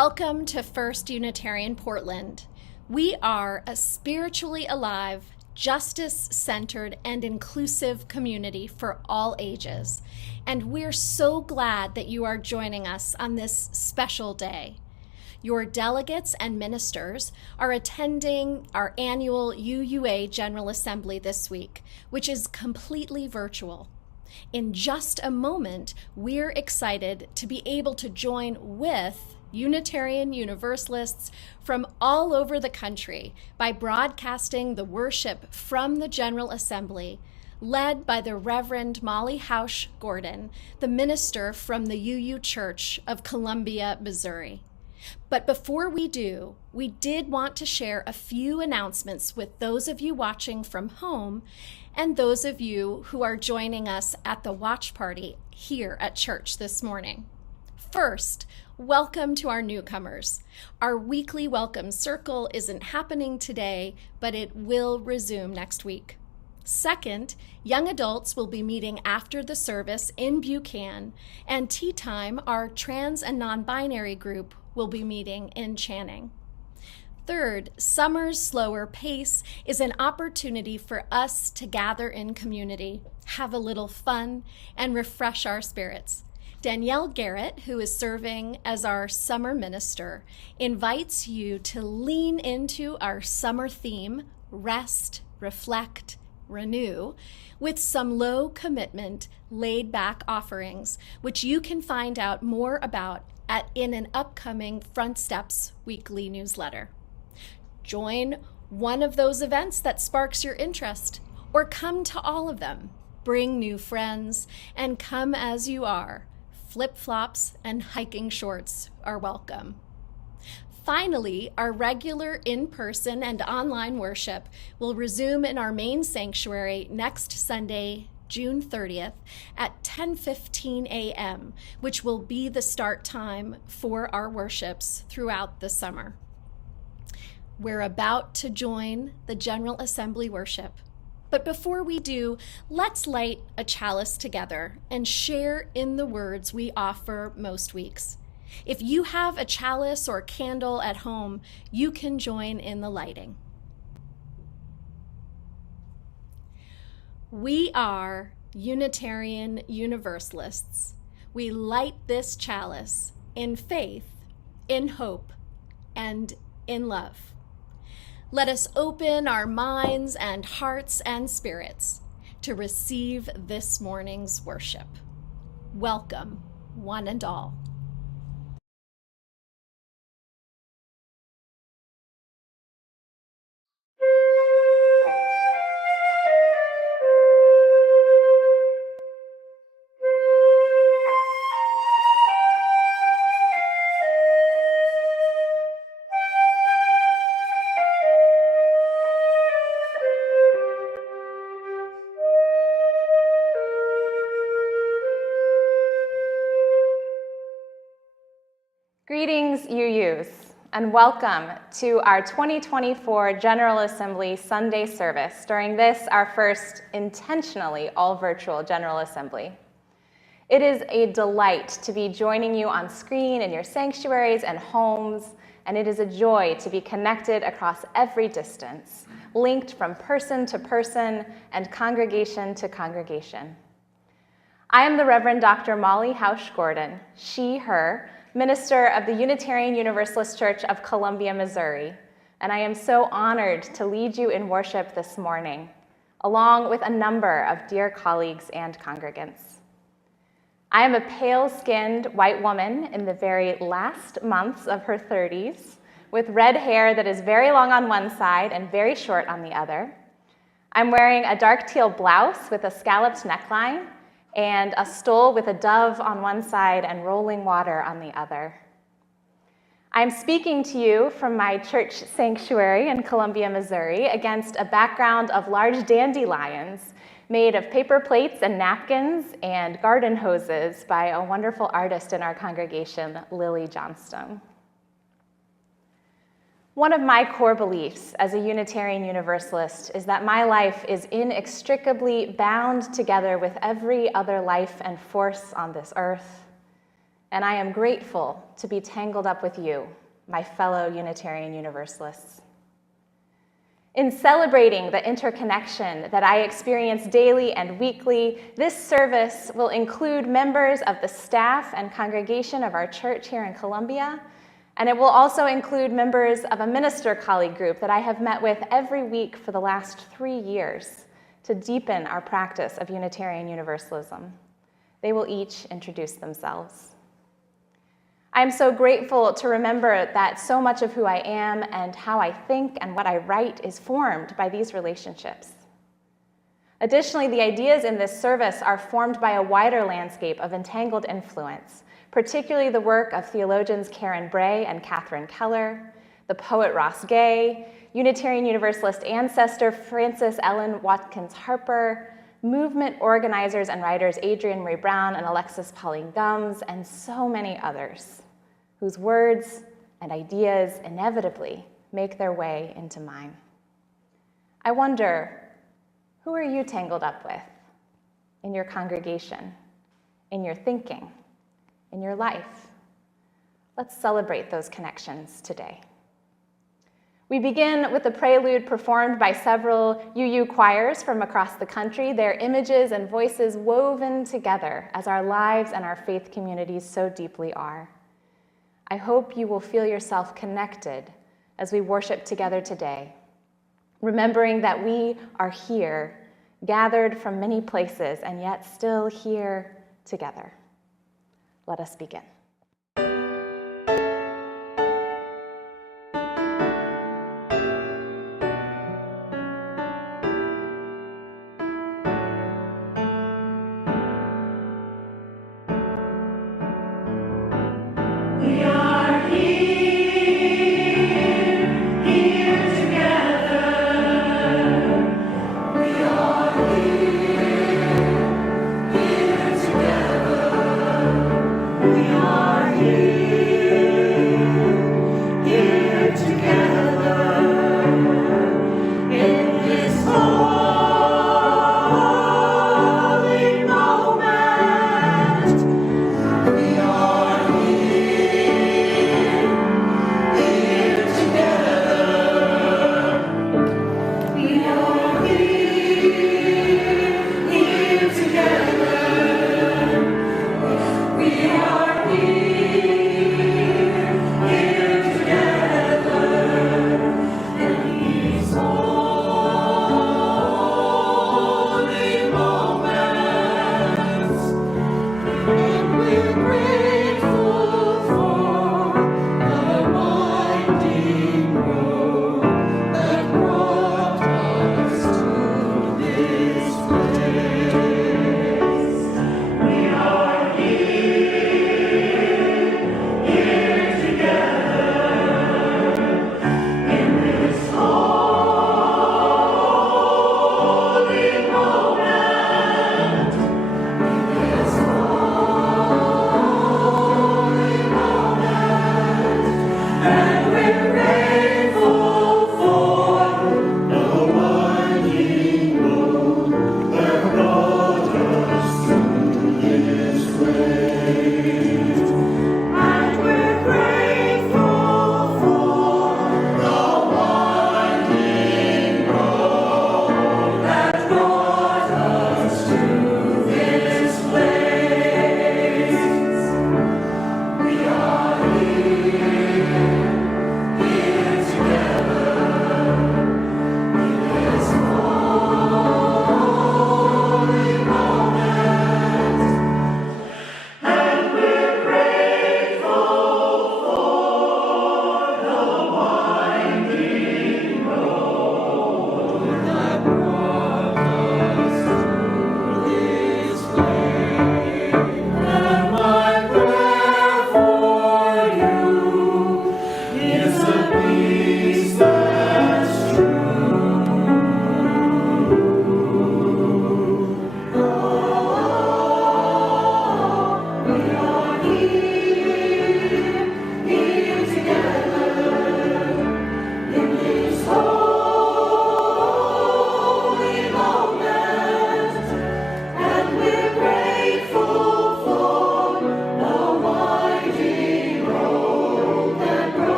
Welcome to First Unitarian Portland. We are a spiritually alive, justice-centered, and inclusive community for all ages, and we're so glad that you are joining us on this special day. Your delegates and ministers are attending our annual UUA General Assembly this week, which is completely virtual. In just a moment, we're excited to be able to join with Unitarian Universalists from all over the country by broadcasting the worship from the General Assembly, led by the Reverend Molly Housh Gordon, the minister from the UU Church of Columbia, Missouri. But before we do, we did want to share a few announcements with those of you watching from home and those of you who are joining us at the watch party here at church this morning. First, welcome to our newcomers. Our weekly welcome circle isn't happening today, but it will resume next week. Second, young adults will be meeting after the service in Buchanan, and Tea Time, our trans and non-binary group, will be meeting in Channing. Third, summer's slower pace is an opportunity for us to gather in community, have a little fun, and refresh our spirits. Danielle Garrett, who is serving as our summer minister, invites you to lean into our summer theme, rest, reflect, renew, with some low commitment, laid back offerings, which you can find out more about in an upcoming Front Steps weekly newsletter. Join one of those events that sparks your interest, or come to all of them. Bring new friends and come as you are. Flip-flops and hiking shorts are welcome. Finally, our regular in-person and online worship will resume in our main sanctuary next Sunday, June 30th at 10:15 a.m., which will be the start time for our worships throughout the summer. We're about to join the General Assembly worship. But before we do, let's light a chalice together and share in the words we offer most weeks. If you have a chalice or candle at home, you can join in the lighting. We are Unitarian Universalists. We light this chalice in faith, in hope, and in love. Let us open our minds and hearts and spirits to receive this morning's worship. Welcome, one and all. Greetings, UUs, and welcome to our 2024 General Assembly Sunday service during this, our first intentionally all-virtual General Assembly. It is a delight to be joining you on screen in your sanctuaries and homes, and it is a joy to be connected across every distance, linked from person to person and congregation to congregation. I am the Reverend Dr. Molly Housh Gordon, she, her, minister of the Unitarian Universalist Church of Columbia, Missouri, and I am so honored to lead you in worship this morning, along with a number of dear colleagues and congregants. I am a pale-skinned white woman in the very last months of her 30s, with red hair that is very long on one side and very short on the other. I'm wearing a dark teal blouse with a scalloped neckline and a stole with a dove on one side and rolling water on the other. I'm speaking to you from my church sanctuary in Columbia, Missouri, against a background of large dandelions made of paper plates and napkins and garden hoses by a wonderful artist in our congregation, Lily Johnstone. One of my core beliefs as a Unitarian Universalist is that my life is inextricably bound together with every other life and force on this earth, and I am grateful to be tangled up with you, my fellow Unitarian Universalists. In celebrating the interconnection that I experience daily and weekly, this service will include members of the staff and congregation of our church here in Columbia, and it will also include members of a minister colleague group that I have met with every week for the last 3 years to deepen our practice of Unitarian Universalism. They will each introduce themselves. I am so grateful to remember that so much of who I am and how I think and what I write is formed by these relationships. Additionally, the ideas in this service are formed by a wider landscape of entangled influence, particularly the work of theologians Karen Bray and Catherine Keller, the poet Ross Gay, Unitarian Universalist ancestor Frances Ellen Watkins Harper, movement organizers and writers Adrienne Maree Brown and Alexis Pauline Gumbs, and so many others, whose words and ideas inevitably make their way into mine. I wonder, who are you tangled up with in your congregation, in your thinking, in your life? Let's celebrate those connections today. We begin with a prelude performed by several UU choirs from across the country, their images and voices woven together as our lives and our faith communities so deeply are. I hope you will feel yourself connected as we worship together today, remembering that we are here, gathered from many places, and yet still here together. Let us begin. We are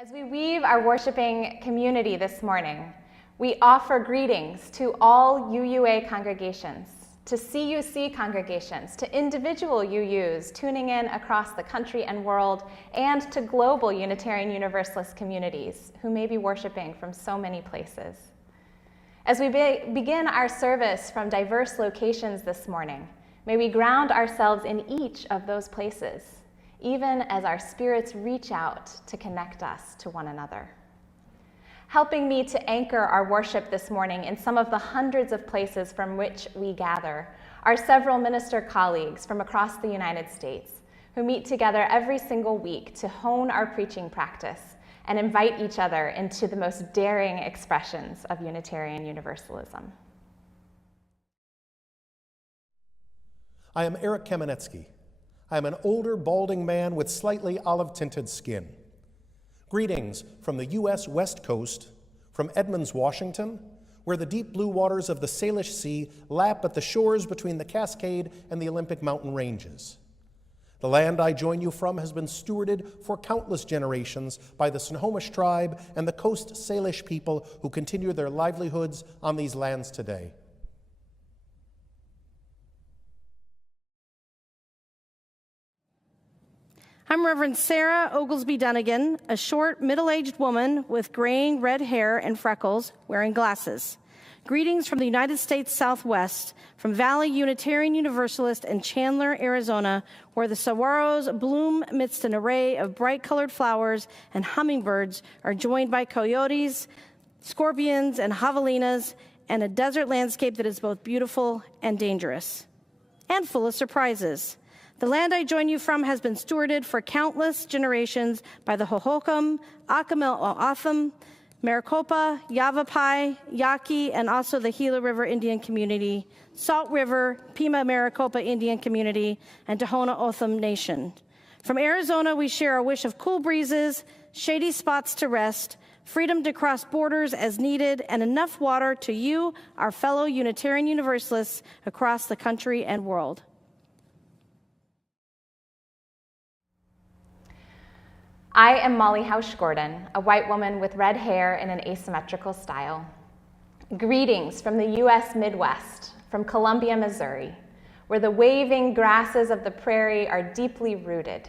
As we weave our worshiping community this morning, we offer greetings to all UUA congregations, to CUC congregations, to individual UUs tuning in across the country and world, and to global Unitarian Universalist communities who may be worshiping from so many places. As we begin our service from diverse locations this morning, may we ground ourselves in each of those places, even as our spirits reach out to connect us to one another. Helping me to anchor our worship this morning in some of the hundreds of places from which we gather are several minister colleagues from across the United States who meet together every single week to hone our preaching practice and invite each other into the most daring expressions of Unitarian Universalism. I am Eric Kamenetsky. I am an older, balding man with slightly olive-tinted skin. Greetings from the U.S. West Coast, from Edmonds, Washington, where the deep blue waters of the Salish Sea lap at the shores between the Cascade and the Olympic mountain ranges. The land I join you from has been stewarded for countless generations by the Snohomish tribe and the Coast Salish people who continue their livelihoods on these lands today. I'm Reverend Sarah Oglesby Dunnigan, a short, middle-aged woman with graying red hair and freckles, wearing glasses. Greetings from the United States Southwest, from Valley Unitarian Universalist in Chandler, Arizona, where the saguaros bloom amidst an array of bright-colored flowers and hummingbirds are joined by coyotes, scorpions, and javelinas, and a desert landscape that is both beautiful and dangerous, and full of surprises. The land I join you from has been stewarded for countless generations by the Hohokam, Akamil-O'Atham, Maricopa, Yavapai, Yaqui, and also the Gila River Indian Community, Salt River, Pima Maricopa Indian Community, and Tohono O'odham Nation. From Arizona, we share a wish of cool breezes, shady spots to rest, freedom to cross borders as needed, and enough water to you, our fellow Unitarian Universalists across the country and world. I am Molly Housh Gordon, a white woman with red hair in an asymmetrical style. Greetings from the U.S. Midwest, from Columbia, Missouri, where the waving grasses of the prairie are deeply rooted,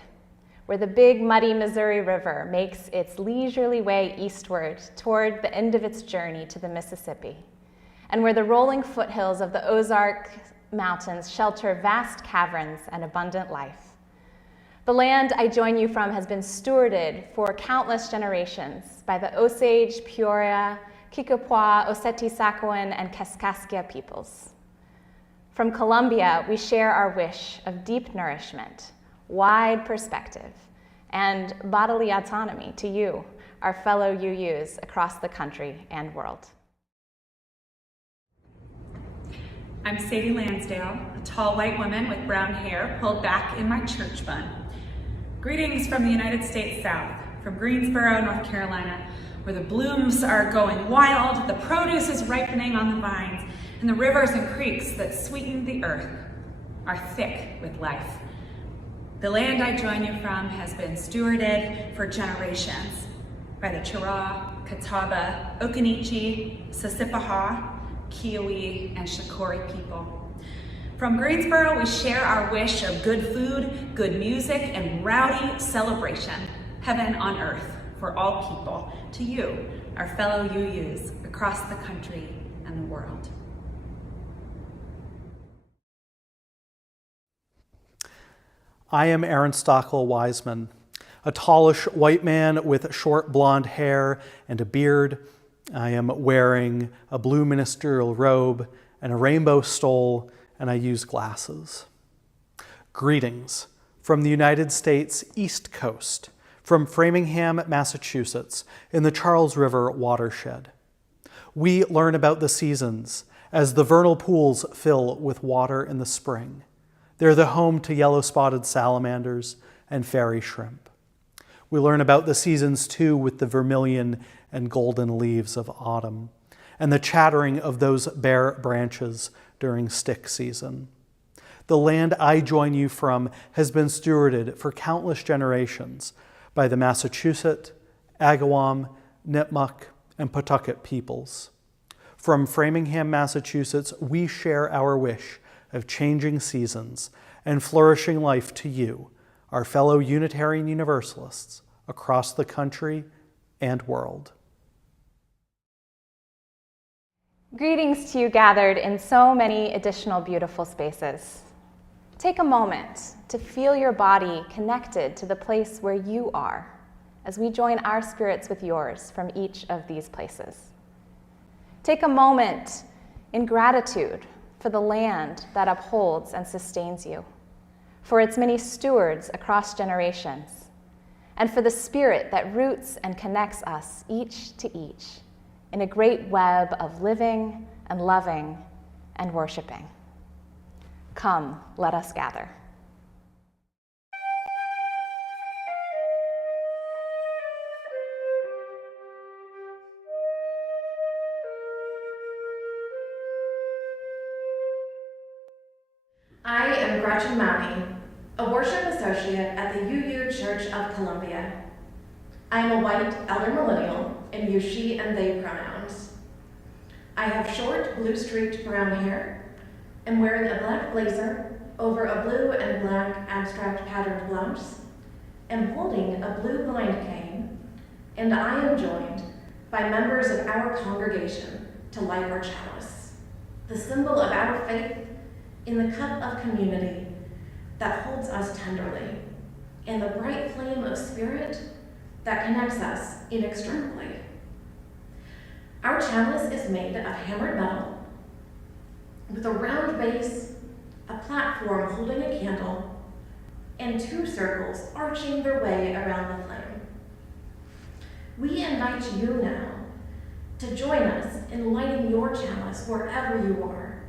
where the big muddy Missouri River makes its leisurely way eastward toward the end of its journey to the Mississippi, and where the rolling foothills of the Ozark Mountains shelter vast caverns and abundant life. The land I join you from has been stewarded for countless generations by the Osage, Peoria, Kikapwa, Oceti-Sakowin, and Kaskaskia peoples. From Columbia, we share our wish of deep nourishment, wide perspective, and bodily autonomy to you, our fellow UUs across the country and world. I'm Sadie Lansdale, a tall white woman with brown hair pulled back in my church bun. Greetings from the United States South, from Greensboro, North Carolina, where the blooms are going wild, the produce is ripening on the vines, and the rivers and creeks that sweeten the earth are thick with life. The land I join you from has been stewarded for generations by the Chiraw, Catawba, Occaneechi, Sissipahaw, Kiowa, and Shakori people. From Greensboro, we share our wish of good food, good music, and rowdy celebration, heaven on earth for all people, to you, our fellow UUs across the country and the world. I am Aaron Stockel-Wiseman, a tallish white man with short blonde hair and a beard. I am wearing a blue ministerial robe and a rainbow stole, and I use glasses. Greetings from the United States East Coast, from Framingham, Massachusetts, in the Charles River watershed. We learn about the seasons as the vernal pools fill with water in the spring. They're the home to yellow-spotted salamanders and fairy shrimp. We learn about the seasons too with the vermilion and golden leaves of autumn and the chattering of those bare branches during stick season. The land I join you from has been stewarded for countless generations by the Massachusetts Agawam, Nipmuc, and Pawtucket peoples. From Framingham, Massachusetts, we share our wish of changing seasons and flourishing life to you, our fellow Unitarian Universalists across the country and world. Greetings to you gathered in so many additional beautiful spaces. Take a moment to feel your body connected to the place where you are as we join our spirits with yours from each of these places. Take a moment in gratitude for the land that upholds and sustains you, for its many stewards across generations, and for the spirit that roots and connects us each to each in a great web of living and loving and worshiping. Come, let us gather. I am Gretchen Mowney, a worship associate at the UU Church of Columbia. I am a white elder millennial in you, she, and they pronouns. I have short, blue-streaked brown hair, am wearing a black blazer over a blue and black abstract patterned blouse, am holding a blue blind cane, and I am joined by members of our congregation to light our chalice, the symbol of our faith in the cup of community that holds us tenderly, and the bright flame of spirit that connects us inextricably. Our chalice is made of hammered metal, with a round base, a platform holding a candle, and two circles arching their way around the flame. We invite you now to join us in lighting your chalice wherever you are,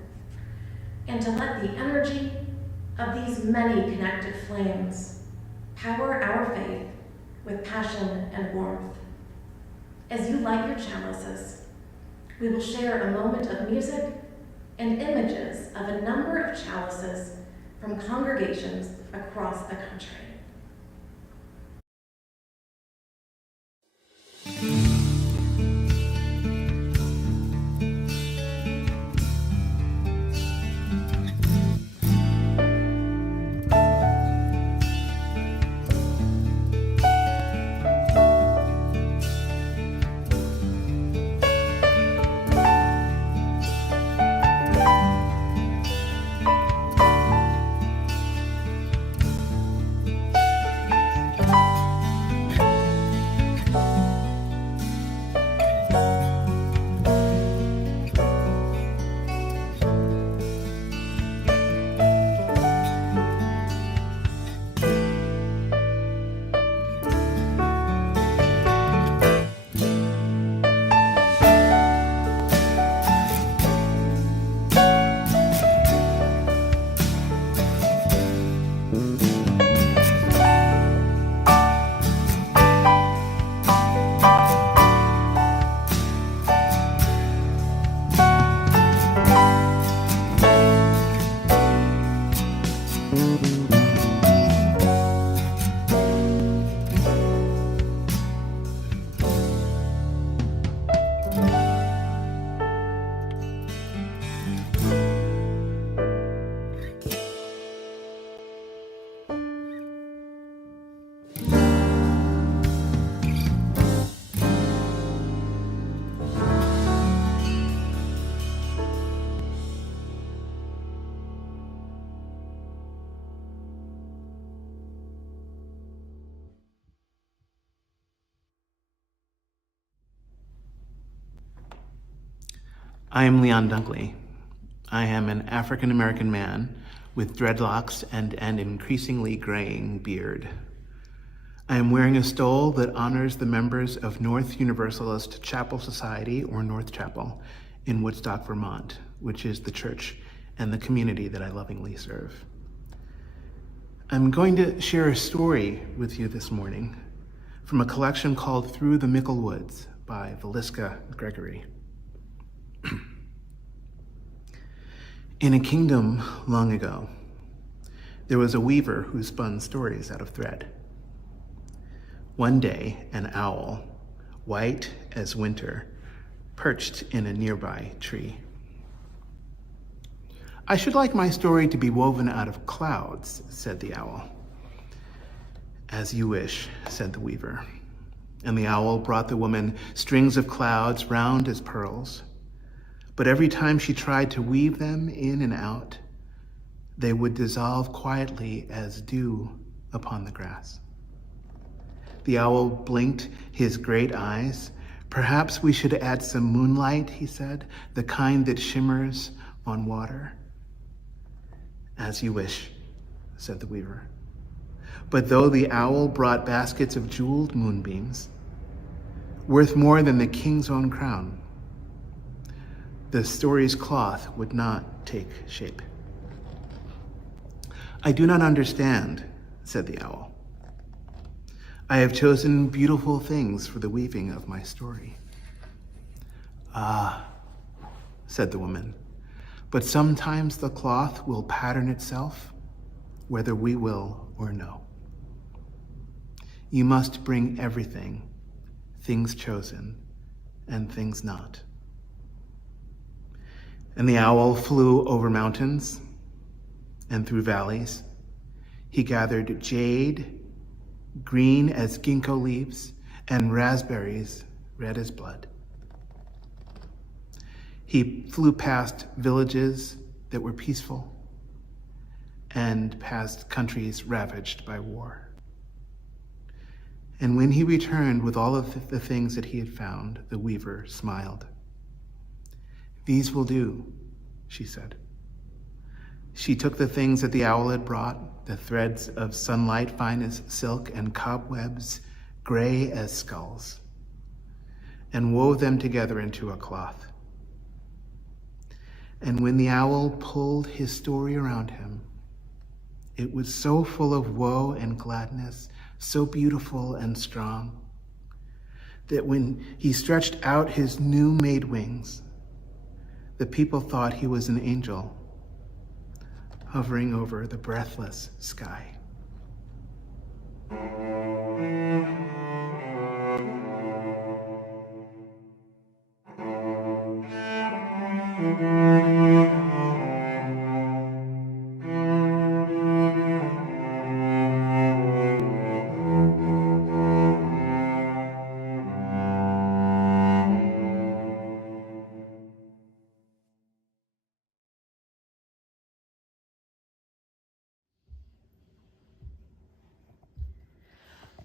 and to let the energy of these many connected flames power our faith with passion and warmth. As you light your chalices, we will share a moment of music and images of a number of chalices from congregations across the country. I am Leon Dunkley. I am an African-American man with dreadlocks and an increasingly graying beard. I am wearing a stole that honors the members of North Universalist Chapel Society, or North Chapel, in Woodstock, Vermont, which is the church and the community that I lovingly serve. I'm going to share a story with you this morning from a collection called Through the Mickle Woods by Valiska Gregory. In a kingdom long ago, there was a weaver who spun stories out of thread. One day, an owl white as winter, perched in a nearby tree. I should like my story to be woven out of clouds, said the owl. As you wish, said the weaver. And the owl brought the woman strings of clouds round as pearls. But every time she tried to weave them in and out, they would dissolve quietly as dew upon the grass. The owl blinked his great eyes. Perhaps we should add some moonlight, he said, the kind that shimmers on water. As you wish, said the weaver. But though the owl brought baskets of jeweled moonbeams, worth more than the king's own crown, the story's cloth would not take shape. I do not understand, said the owl. I have chosen beautiful things for the weaving of my story. Ah, said the woman, but sometimes the cloth will pattern itself, whether we will or no. You must bring everything, things chosen and things not. And the owl flew over mountains and through valleys. He gathered jade, green as ginkgo leaves, and raspberries red as blood. He flew past villages that were peaceful and past countries ravaged by war. And when he returned with all of the things that he had found, the weaver smiled. These will do, she said. She took the things that the owl had brought, the threads of sunlight fine as silk and cobwebs gray as skulls, and wove them together into a cloth. And when the owl pulled his story around him, it was so full of woe and gladness, so beautiful and strong, that when he stretched out his new-made wings, the people thought he was an angel hovering over the breathless sky.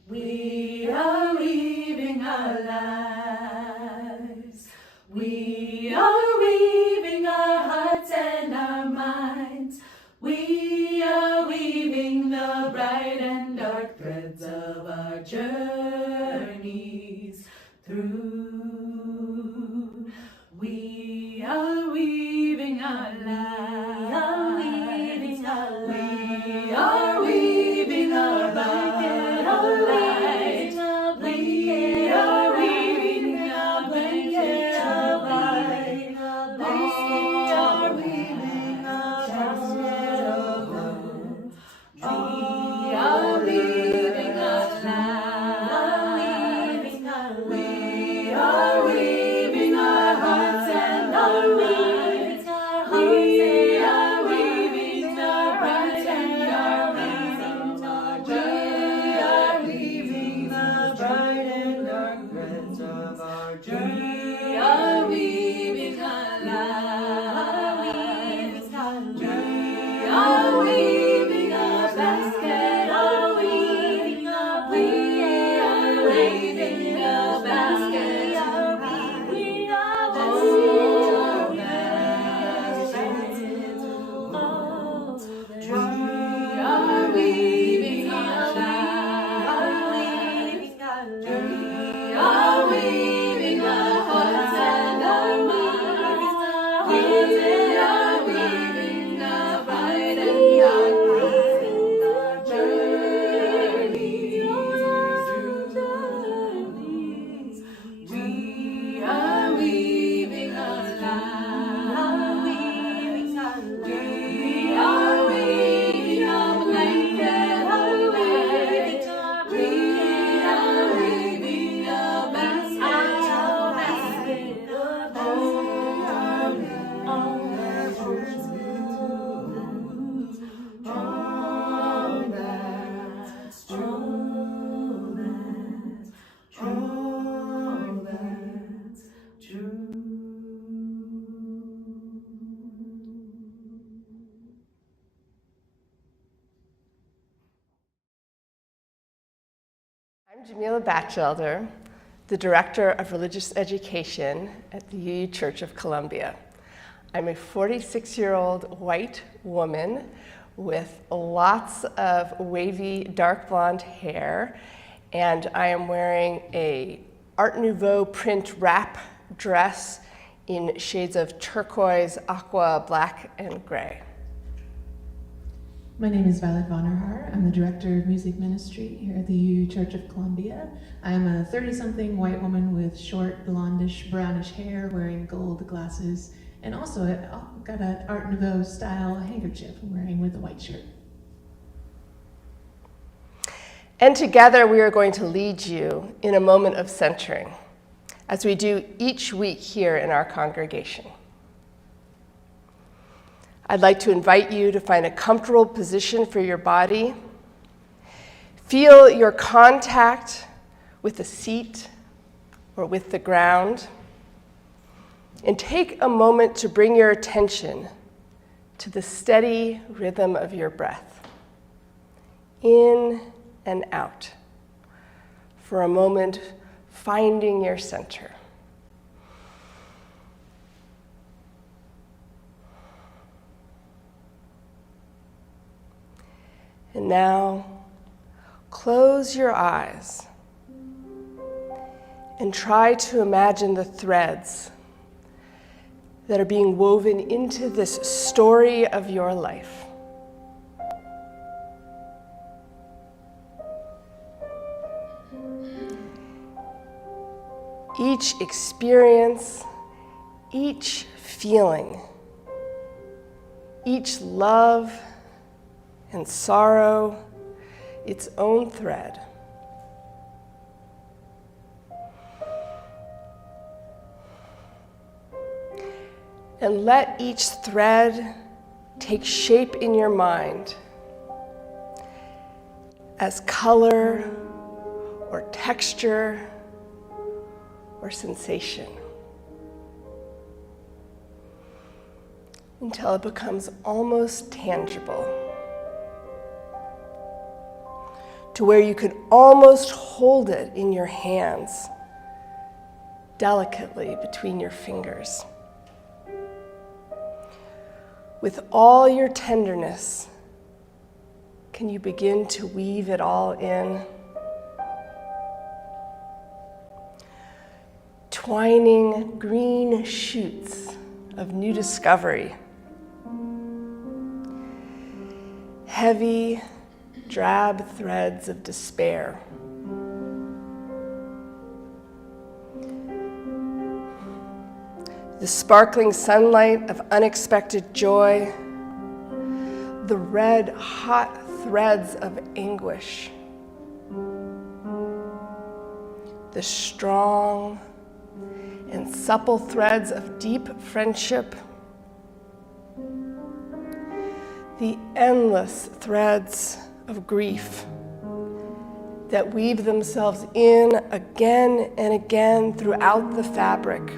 We are weaving our lives. We are weaving our hearts and our minds. We are weaving the bright and dark threads of our journeys through. We are weaving our lives. We are weaving our lives. We are I'm Jamila Batchelder, the Director of Religious Education at the UU Church of Columbia. I'm a 46-year-old white woman with lots of wavy dark blonde hair, and I am wearing a Art Nouveau print wrap dress in shades of turquoise, aqua, black, and gray. My name is Violet Vonnerhaar. I'm the Director of Music Ministry here at the UU Church of Columbia. I'm a 30-something white woman with short, blondish, brownish hair, wearing gold glasses, and also got an Art Nouveau style handkerchief I'm wearing with a white shirt. And together we are going to lead you in a moment of centering, as we do each week here in our congregation. I'd like to invite you to find a comfortable position for your body. Feel your contact with the seat or with the ground. And take a moment to bring your attention to the steady rhythm of your breath, in and out, for a moment finding your center. And now, close your eyes and try to imagine the threads that are being woven into this story of your life. Each experience, each feeling, each love and sorrow, its own thread. And let each thread take shape in your mind as color or texture or sensation, until it becomes almost tangible, to where you could almost hold it in your hands, delicately between your fingers. With all your tenderness, can you begin to weave it all in? Twining green shoots of new discovery. Heavy, drab threads of despair. The sparkling sunlight of unexpected joy. The red, hot threads of anguish. The strong and supple threads of deep friendship. The endless threads of grief that weave themselves in again and again throughout the fabric,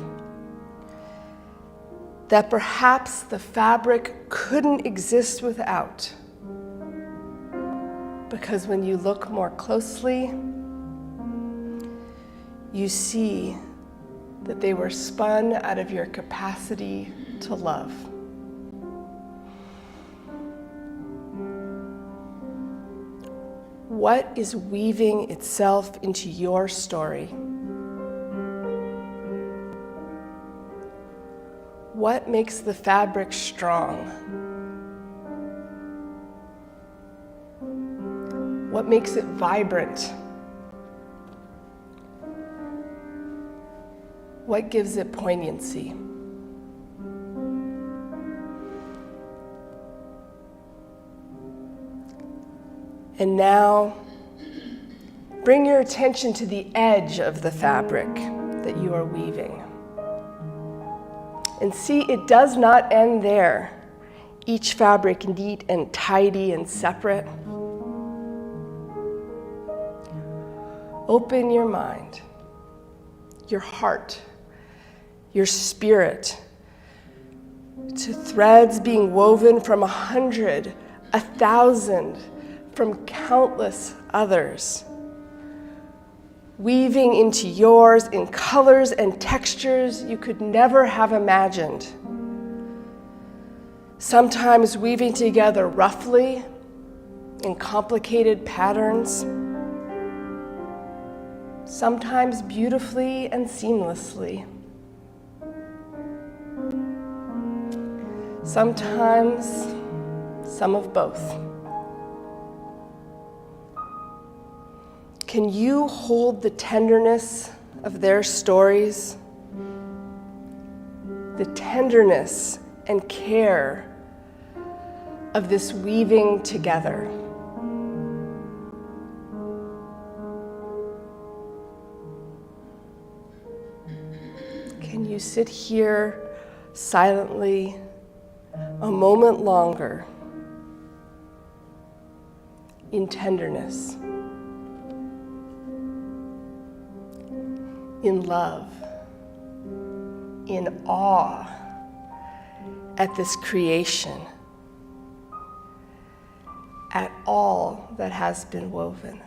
that perhaps the fabric couldn't exist without, because when you look more closely, you see that they were spun out of your capacity to love. What is weaving itself into your story? What makes the fabric strong? What makes it vibrant? What gives it poignancy? And now, bring your attention to the edge of the fabric that you are weaving. And see, it does not end there. Each fabric neat and tidy and separate. Open your mind, your heart, your spirit to threads being woven from 100, 1,000, from countless others weaving into yours in colors and textures you could never have imagined. Sometimes weaving together roughly in complicated patterns, sometimes beautifully and seamlessly, sometimes some of both. Can you hold the tenderness of their stories, the tenderness and care of this weaving together? Can you sit here silently a moment longer in tenderness, in love, in awe at this creation, at all that has been woven?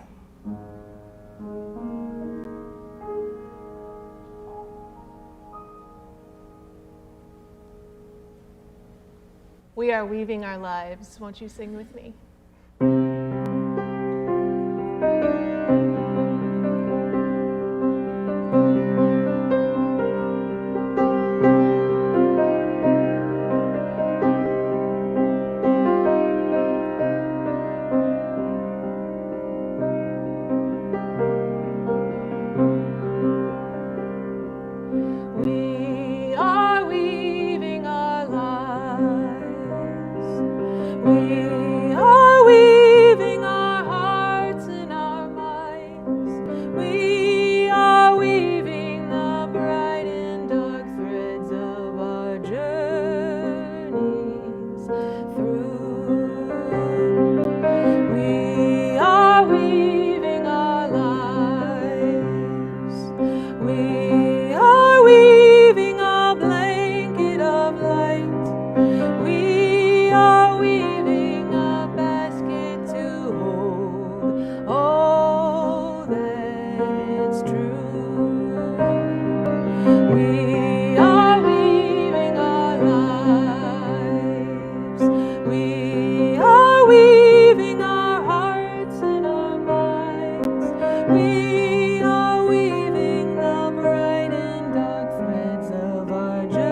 We are weaving our lives. Won't you sing with me? We are weaving our lives. We are weaving our hearts and our minds. We are weaving the bright and dark threads of our journeys through. We are weaving our lives. We are weaving a blanket of light. We are weaving a basket to hold all that's true. We are weaving our lives. We are weaving our hearts and our minds. We are weaving the bright and dark threads of our journeys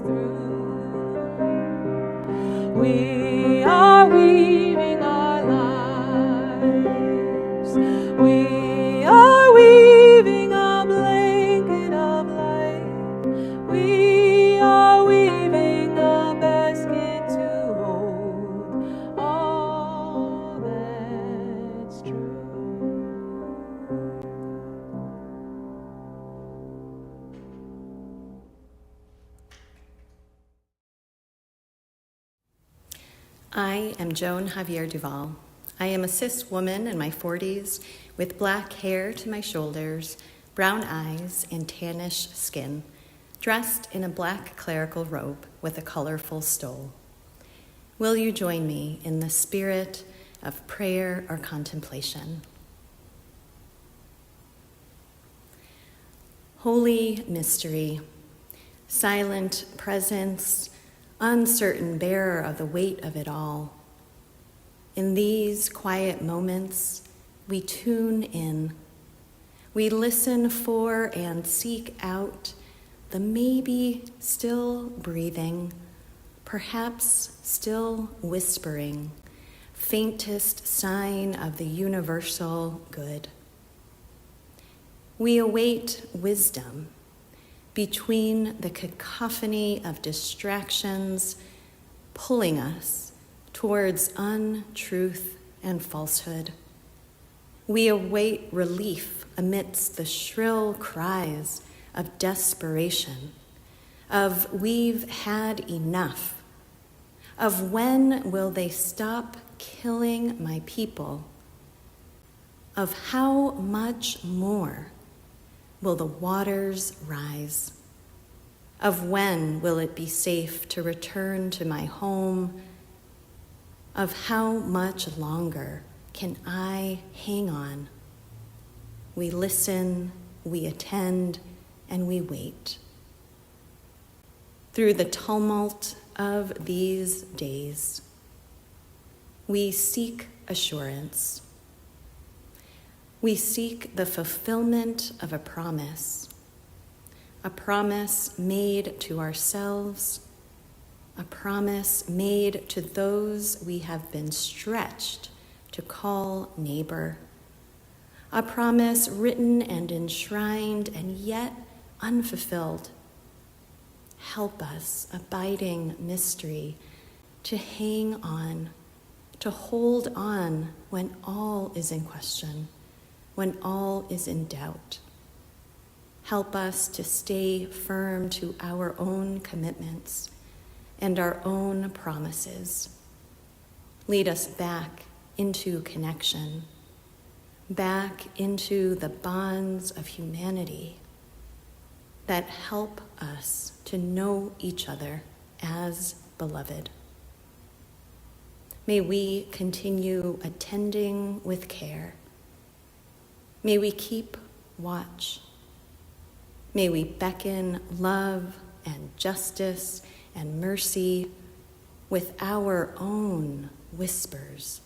through. We are weaving our lives. We are weaving a blanket of light. We are weaving a basket to hold all that's true. I am Joan Javier Duval. I am a cis woman in my 40s with black hair to my shoulders, brown eyes, and tannish skin, dressed in a black clerical robe with a colorful stole. Will you join me in the spirit of prayer or contemplation? Holy mystery, silent presence, uncertain bearer of the weight of it all. In these quiet moments, we tune in. We listen for and seek out the maybe still breathing, perhaps still whispering, faintest sign of the universal good. We await wisdom between the cacophony of distractions pulling us towards untruth and falsehood. We await relief amidst the shrill cries of desperation, of we've had enough, of when will they stop killing my people, of how much more will the waters rise? Of when will it be safe to return to my home? Of how much longer can I hang on we listen, we attend, and we wait. Through the tumult of these days, we seek assurance. We seek the fulfillment of a promise made to ourselves, a promise made to those we have been stretched to call neighbor, a promise written and enshrined and yet unfulfilled. Help us, abiding mystery, to hang on, to hold on when all is in question, when all is in doubt. Help us to stay firm to our own commitments and our own promises. Lead us back into connection, back into the bonds of humanity that help us to know each other as beloved. May we continue attending with care. May we keep watch. May we beckon love and justice and mercy with our own whispers,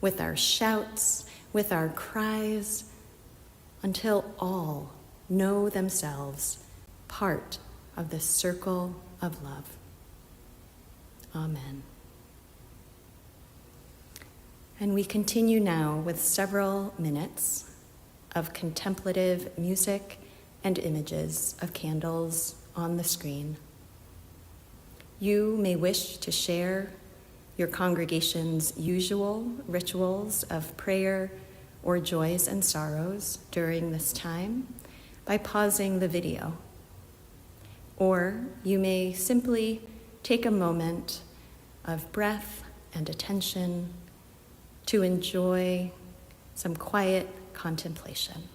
with our shouts, with our cries, until all know themselves part of the circle of love. Amen. And we continue now with several minutes of contemplative music and images of candles on the screen. You may wish to share your congregation's usual rituals of prayer or joys and sorrows during this time by pausing the video. Or you may simply take a moment of breath and attention to enjoy some quiet contemplation.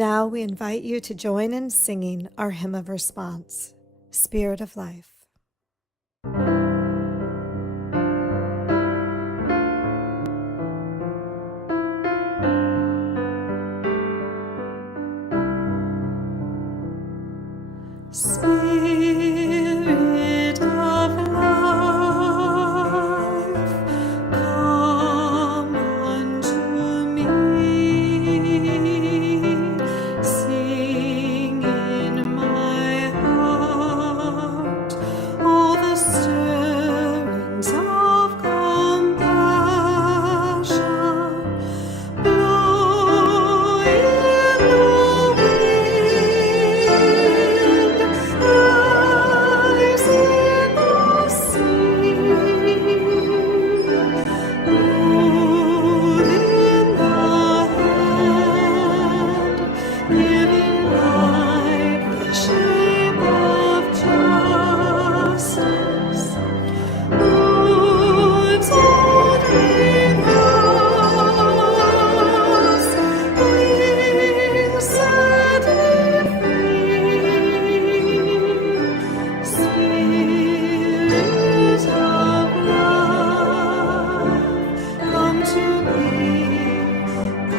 Now we invite you to join in singing our hymn of response, Spirit of Life. Spirit of life, come unto me. Sing in my heart all the stirrings of compassion. Blow in the wind, rise in the sea, move in the hand, giving light the shape of justice. Moves on with us, wings set me free. Spirit of life, come to me,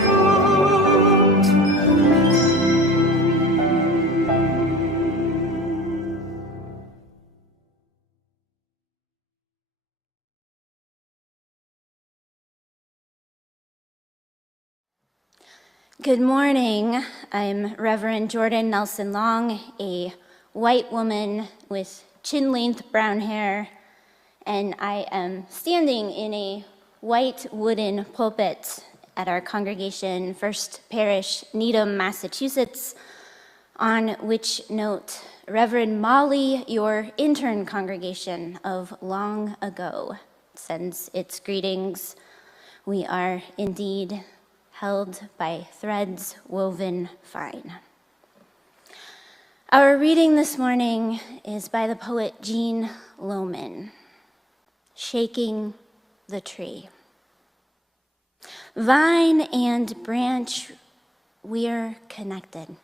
come to me. Good morning. I'm Reverend Jordan Nelson Long, a white woman with chin-length brown hair, and I am standing in a white wooden pulpit at our congregation, First Parish, Needham, Massachusetts, on which note Reverend Molly, your intern congregation of long ago, sends its greetings. We are indeed held by threads woven fine. Our reading this morning is by the poet Jean Lohman, Shaking the Tree. Vine and branch, we're connected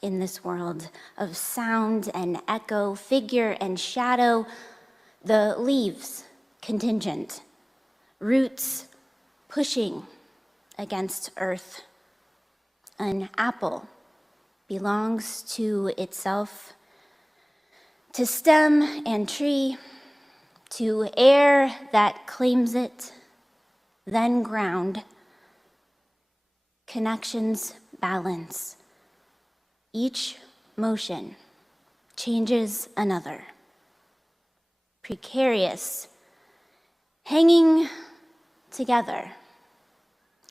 in this world of sound and echo, figure and shadow, the leaves contingent, roots pushing against earth. An apple belongs to itself, to stem and tree, to air that claims it, then ground. Connections balance. Each motion changes another. Precarious, hanging together.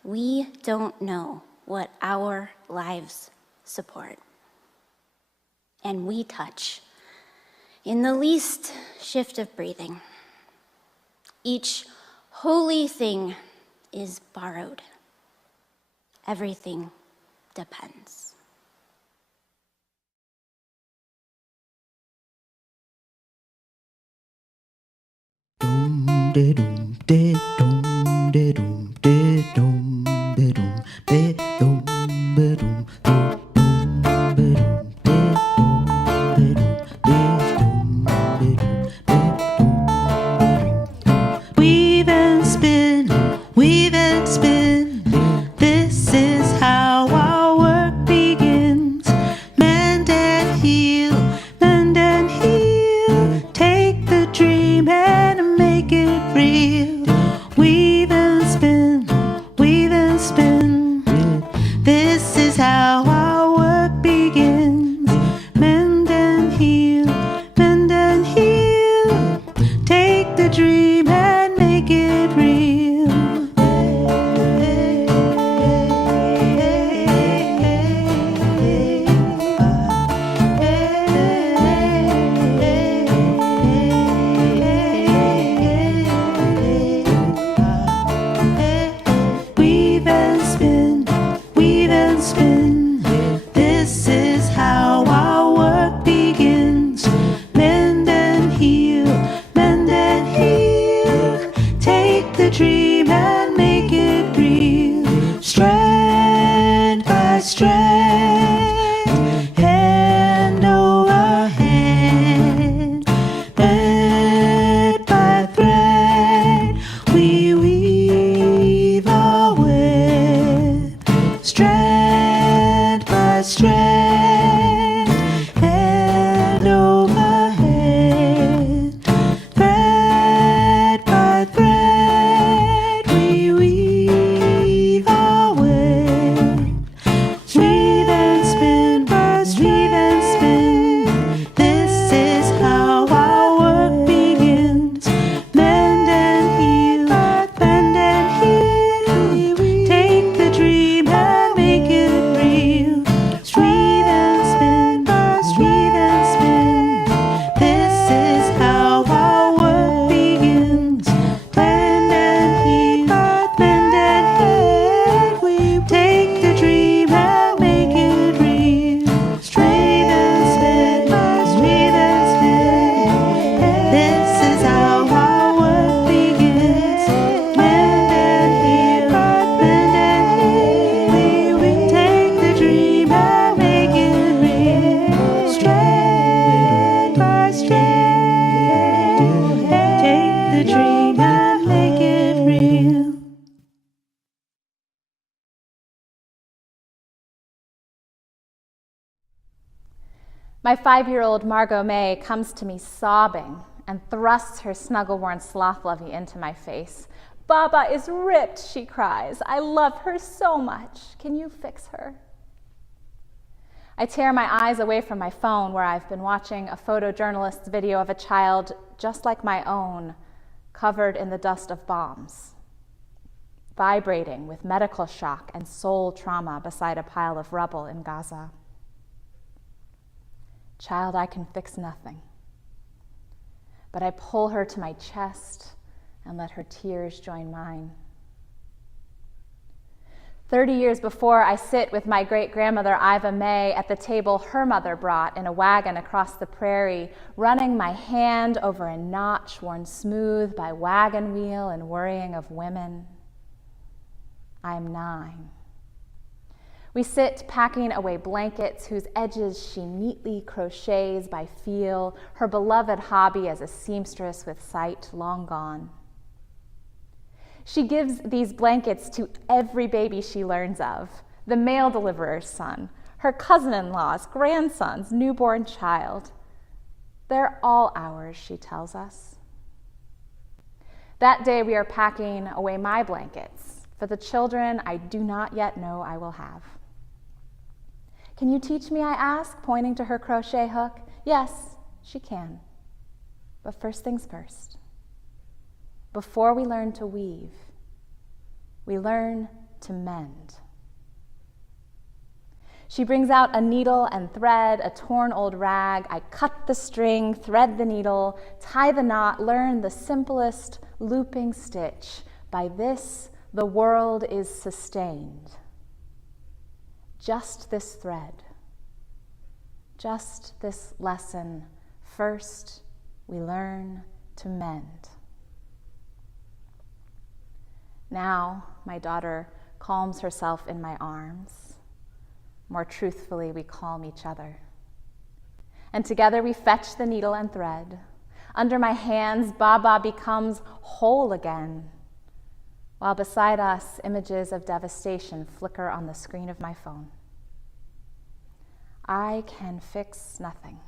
We don't know what our lives support. And we touch in the least shift of breathing. Each holy thing is borrowed. Everything depends. Weave and spin. This is how our work begins. Mend and heal, mend and heal. Take the dream and make it real. Weave and spin, weave and spin. This is how our work begins. Mend and heal, mend and heal. Take the dream and make it real. Weave and spin, weave and spin. This is how our work begins. Mend and heal, mend and heal. Take the dream and make it real. Strand by strand. My 5-year-old Margot May comes to me sobbing and thrusts her snuggle-worn sloth lovey into my face. "Baba is ripped," she cries. "I love her so much. Can you fix her?" I tear my eyes away from my phone, where I've been watching a photojournalist's video of a child just like my own, covered in the dust of bombs, vibrating with medical shock and soul trauma beside a pile of rubble in Gaza. Child, I can fix nothing. But I pull her to my chest and let her tears join mine. 30 years before, I sit with my great-grandmother Iva May at the table her mother brought in a wagon across the prairie, running my hand over a notch worn smooth by wagon wheel and worrying of women. I am 9. We sit packing away blankets whose edges she neatly crochets by feel, her beloved hobby as a seamstress with sight long gone. She gives these blankets to every baby she learns of, the mail deliverer's son, her cousin-in-law's grandson's newborn child. They're all ours, she tells us. That day we are packing away my blankets for the children I do not yet know I will have. "Can you teach me?" I ask, pointing to her crochet hook. Yes, she can. But first things first. Before we learn to weave, we learn to mend. She brings out a needle and thread, a torn old rag. I cut the string, thread the needle, tie the knot, learn the simplest looping stitch. By this, the world is sustained. Just this thread, just this lesson. First, we learn to mend. Now, my daughter calms herself in my arms. More truthfully, we calm each other. And together we fetch the needle and thread. Under my hands, Baba becomes whole again, while beside us, images of devastation flicker on the screen of my phone. I can fix nothing,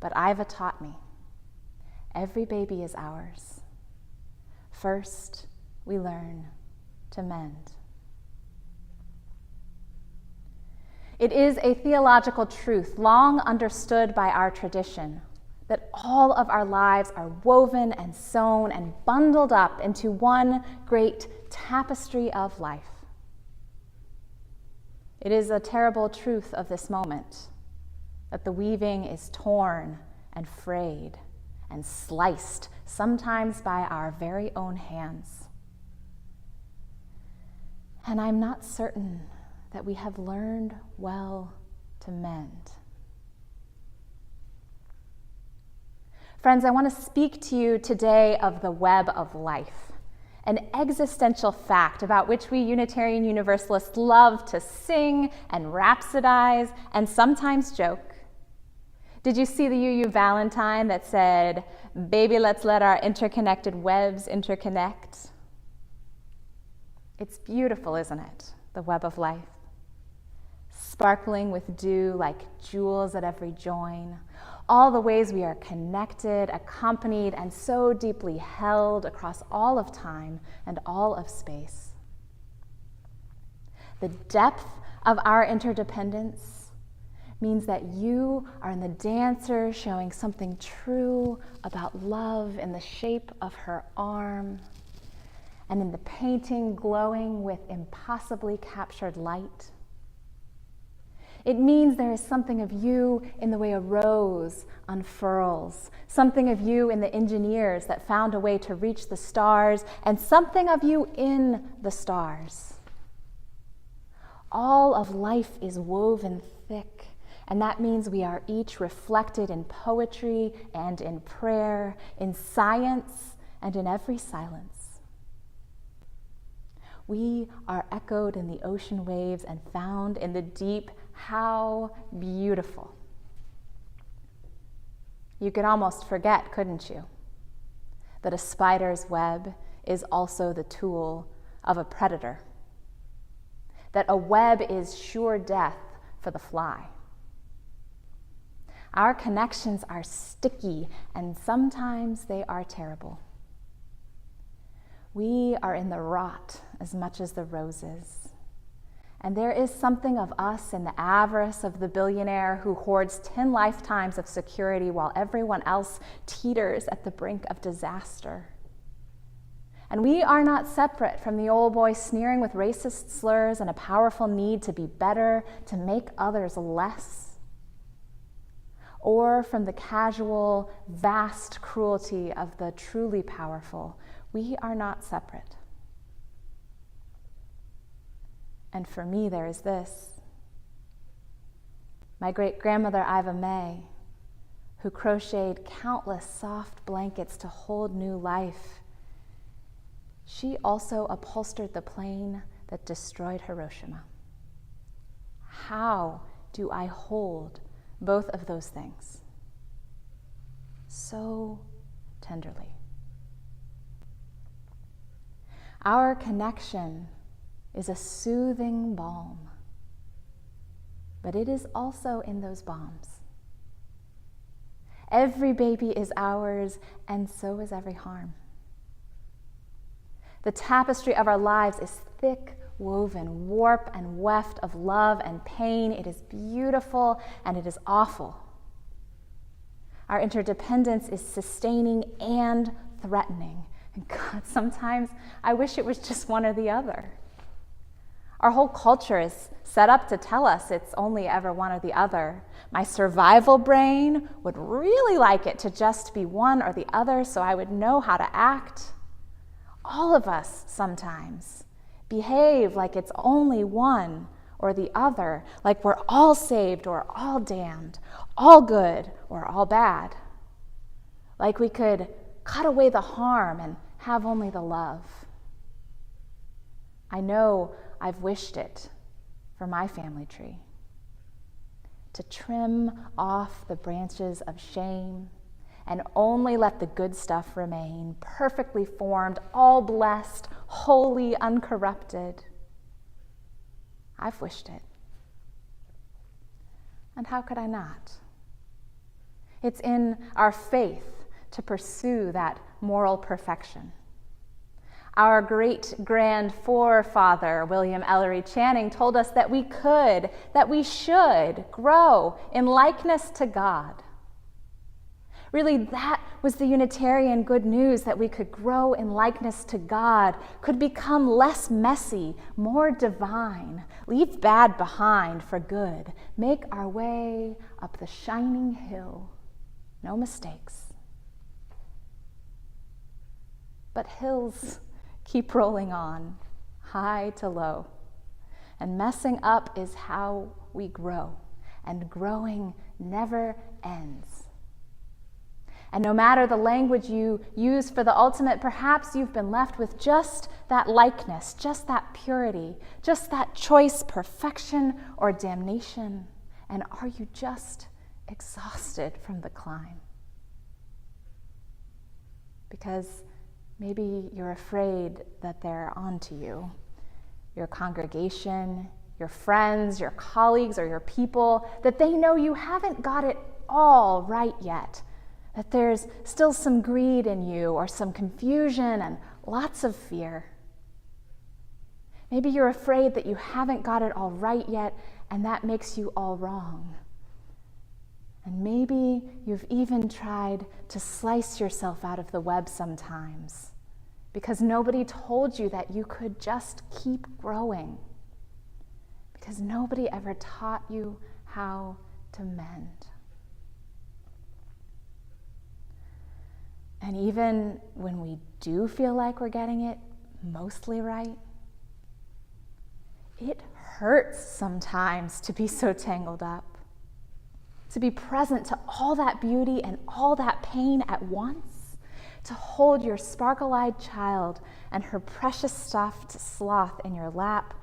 but Iva taught me, every baby is ours. First, we learn to mend. It is a theological truth long understood by our tradition that all of our lives are woven and sewn and bundled up into one great tapestry of life. It is a terrible truth of this moment that the weaving is torn and frayed and sliced, sometimes by our very own hands. And I'm not certain that we have learned well to mend. Friends, I want to speak to you today of the web of life, an existential fact about which we Unitarian Universalists love to sing and rhapsodize and sometimes joke. Did you see the UU Valentine that said, "Baby, let's let our interconnected webs interconnect"? It's beautiful, isn't it? The web of life. Sparkling with dew like jewels at every join. All the ways we are connected, accompanied, and so deeply held across all of time and all of space. The depth of our interdependence means that you are in the dancer showing something true about love in the shape of her arm, and in the painting glowing with impossibly captured light. It means there is something of you in the way a rose unfurls, something of you in the engineers that found a way to reach the stars, and something of you in the stars. All of life is woven thick, and that means we are each reflected in poetry and in prayer, in science and in every silence. We are echoed in the ocean waves and found in the deep. How beautiful. You could almost forget, couldn't you, that a spider's web is also the tool of a predator, that a web is sure death for the fly. Our connections are sticky, and sometimes they are terrible. We are in the rot as much as the roses. And there is something of us in the avarice of the billionaire who hoards 10 lifetimes of security while everyone else teeters at the brink of disaster. And we are not separate from the old boy sneering with racist slurs and a powerful need to be better, to make others less, or from the casual, vast cruelty of the truly powerful. We are not separate. And for me, there is this. My great-grandmother, Iva May, who crocheted countless soft blankets to hold new life, she also upholstered the plane that destroyed Hiroshima. How do I hold both of those things so tenderly? Our connection is a soothing balm, but it is also in those bombs. Every baby is ours, and so is every harm. The tapestry of our lives is thick, woven, warp and weft of love and pain. It is beautiful and it is awful. Our interdependence is sustaining and threatening. And God, sometimes I wish it was just one or the other. Our whole culture is set up to tell us it's only ever one or the other. My survival brain would really like it to just be one or the other so I would know how to act. All of us sometimes behave like it's only one or the other, like we're all saved or all damned, all good or all bad. Like we could cut away the harm and have only the love. I know I've wished it for my family tree, to trim off the branches of shame and only let the good stuff remain, perfectly formed, all blessed, holy, uncorrupted. I've wished it. And how could I not? It's in our faith to pursue that moral perfection. Our great-grand forefather, William Ellery Channing, told us that we could, that we should grow in likeness to God. Really, that was the Unitarian good news, that we could grow in likeness to God, could become less messy, more divine, leave bad behind for good, make our way up the shining hill, no mistakes. But hills keep rolling on, high to low, and messing up is how we grow, and growing never ends. And no matter the language you use for the ultimate, perhaps you've been left with just that likeness, just that purity, just that choice, perfection or damnation. And are you just exhausted from the climb? Because maybe you're afraid that they're onto you. Your congregation, your friends, your colleagues, or your people, that they know you haven't got it all right yet. That there's still some greed in you, or some confusion and lots of fear. Maybe you're afraid that you haven't got it all right yet, and that makes you all wrong. And maybe you've even tried to slice yourself out of the web sometimes, because nobody told you that you could just keep growing, because nobody ever taught you how to mend. And even when we do feel like we're getting it mostly right, it hurts sometimes to be so tangled up, to be present to all that beauty and all that pain at once, to hold your sparkle-eyed child and her precious stuffed sloth in your lap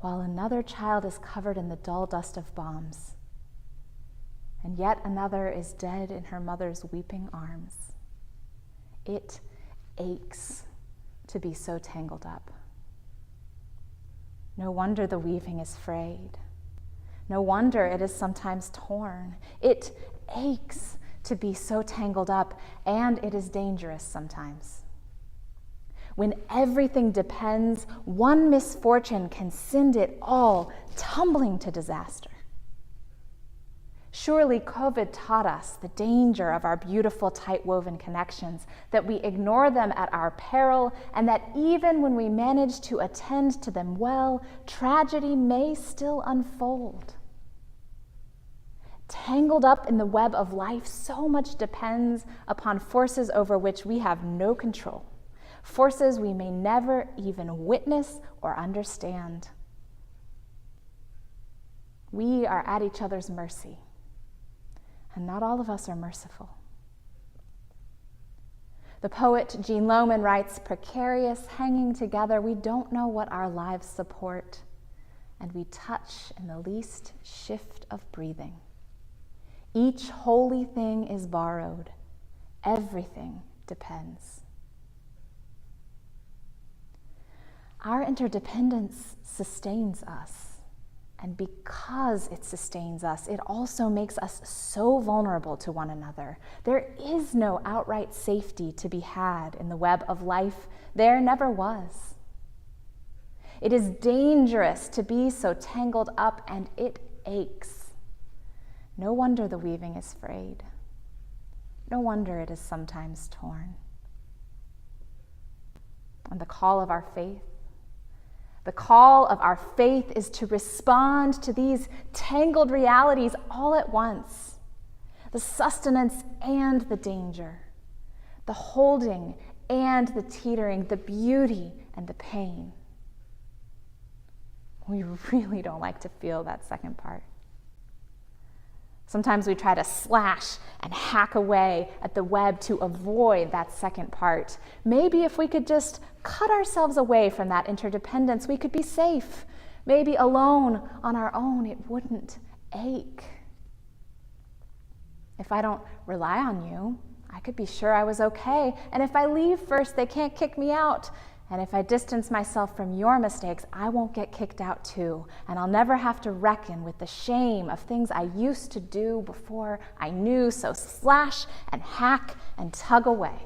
while another child is covered in the dull dust of bombs, and yet another is dead in her mother's weeping arms. It aches to be so tangled up. No wonder the weaving is frayed. No wonder it is sometimes torn. It aches to be so tangled up, and it is dangerous sometimes. When everything depends, one misfortune can send it all tumbling to disaster. Surely COVID taught us the danger of our beautiful, tight-woven connections, that we ignore them at our peril, and that even when we manage to attend to them well, tragedy may still unfold. Tangled up in the web of life, so much depends upon forces over which we have no control, forces we may never even witness or understand. We are at each other's mercy, and not all of us are merciful. The poet Jean Lohman writes, "Precarious, hanging together, we don't know what our lives support, and we touch in the least shift of breathing. Each holy thing is borrowed, everything depends." Our interdependence sustains us. And because it sustains us, it also makes us so vulnerable to one another. There is no outright safety to be had in the web of life. There never was. It is dangerous to be so tangled up, and it aches. No wonder the weaving is frayed. No wonder it is sometimes torn. And the call of our faith is to respond to these tangled realities all at once. The sustenance and the danger, the holding and the teetering, the beauty and the pain. We really don't like to feel that second part. Sometimes we try to slash and hack away at the web to avoid that second part. Maybe if we could just cut ourselves away from that interdependence, we could be safe. Maybe alone on our own, it wouldn't ache. If I don't rely on you, I could be sure I was okay. And if I leave first, they can't kick me out. And if I distance myself from your mistakes, I won't get kicked out too. And I'll never have to reckon with the shame of things I used to do before I knew. So slash and hack and tug away.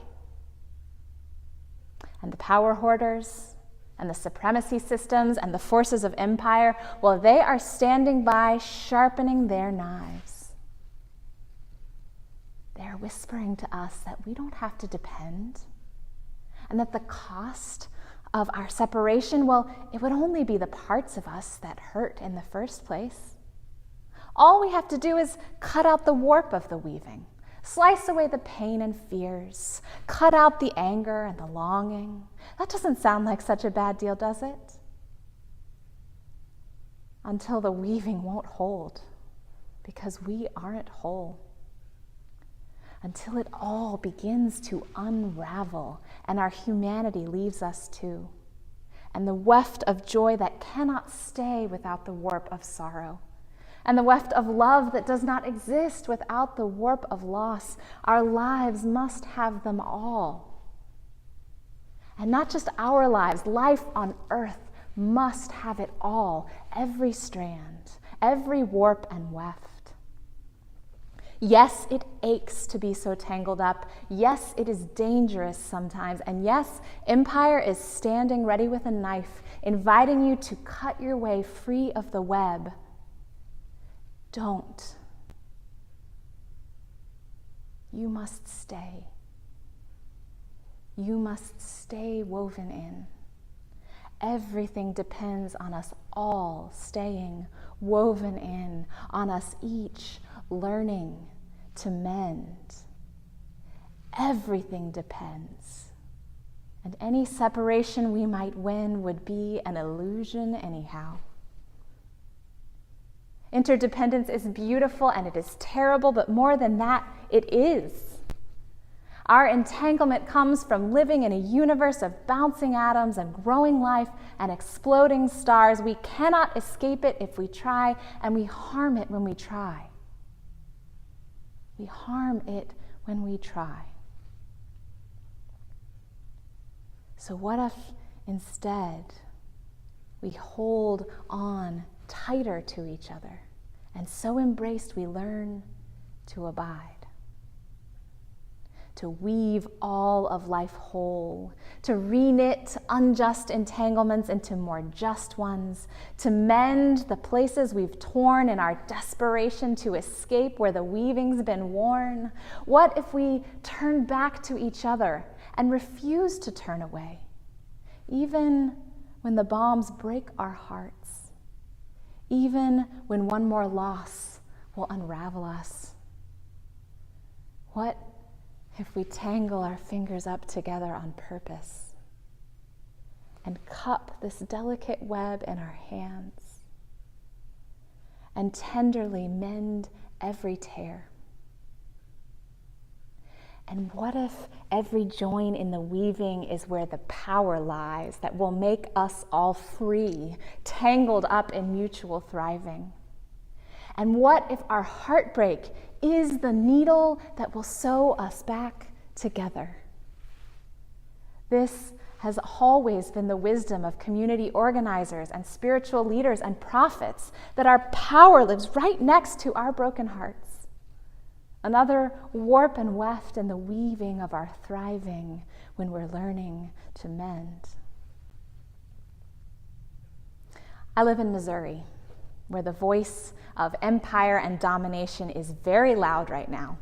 And the power hoarders and the supremacy systems and the forces of empire, well, they are standing by, sharpening their knives. They're whispering to us that we don't have to depend, and that the cost of our separation, well, it would only be the parts of us that hurt in the first place. All we have to do is cut out the warp of the weaving, slice away the pain and fears, cut out the anger and the longing. That doesn't sound like such a bad deal, does it? Until the weaving won't hold, because we aren't whole. Until it all begins to unravel and our humanity leaves us too. And the weft of joy that cannot stay without the warp of sorrow. And the weft of love that does not exist without the warp of loss. Our lives must have them all. And not just our lives, life on earth must have it all. Every strand, every warp and weft. Yes, it aches to be so tangled up. Yes, it is dangerous sometimes. And yes, empire is standing ready with a knife, inviting you to cut your way free of the web. Don't. You must stay. You must stay woven in. Everything depends on us all staying woven in, on us each learning to mend. Everything depends. And any separation we might win would be an illusion anyhow. Interdependence is beautiful and it is terrible, but more than that, it is. Our entanglement comes from living in a universe of bouncing atoms and growing life and exploding stars. We cannot escape it if we try, and we harm it when we try. We harm it when we try. So what if instead we hold on tighter to each other, and so embraced we learn to abide, to weave all of life whole, to reknit unjust entanglements into more just ones, to mend the places we've torn in our desperation to escape where the weaving's been worn. What if we turn back to each other and refuse to turn away, even when the bombs break our hearts, even when one more loss will unravel us? What if we tangle our fingers up together on purpose and cup this delicate web in our hands and tenderly mend every tear? And what if every join in the weaving is where the power lies that will make us all free, tangled up in mutual thriving? And what if our heartbreak is the needle that will sew us back together? This has always been the wisdom of community organizers and spiritual leaders and prophets, that our power lives right next to our broken hearts. Another warp and weft in the weaving of our thriving when we're learning to mend. I live in Missouri, where the voice of empire and domination is very loud right now,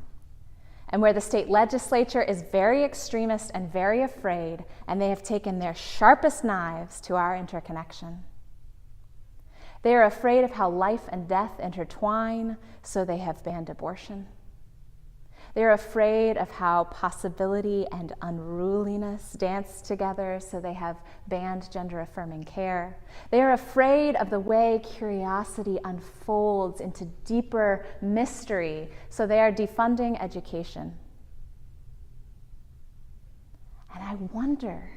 and where the state legislature is very extremist and very afraid, and they have taken their sharpest knives to our interconnection. They are afraid of how life and death intertwine, so they have banned abortion. They're afraid of how possibility and unruliness dance together, so they have banned gender-affirming care. They are afraid of the way curiosity unfolds into deeper mystery, so they are defunding education. And I wonder,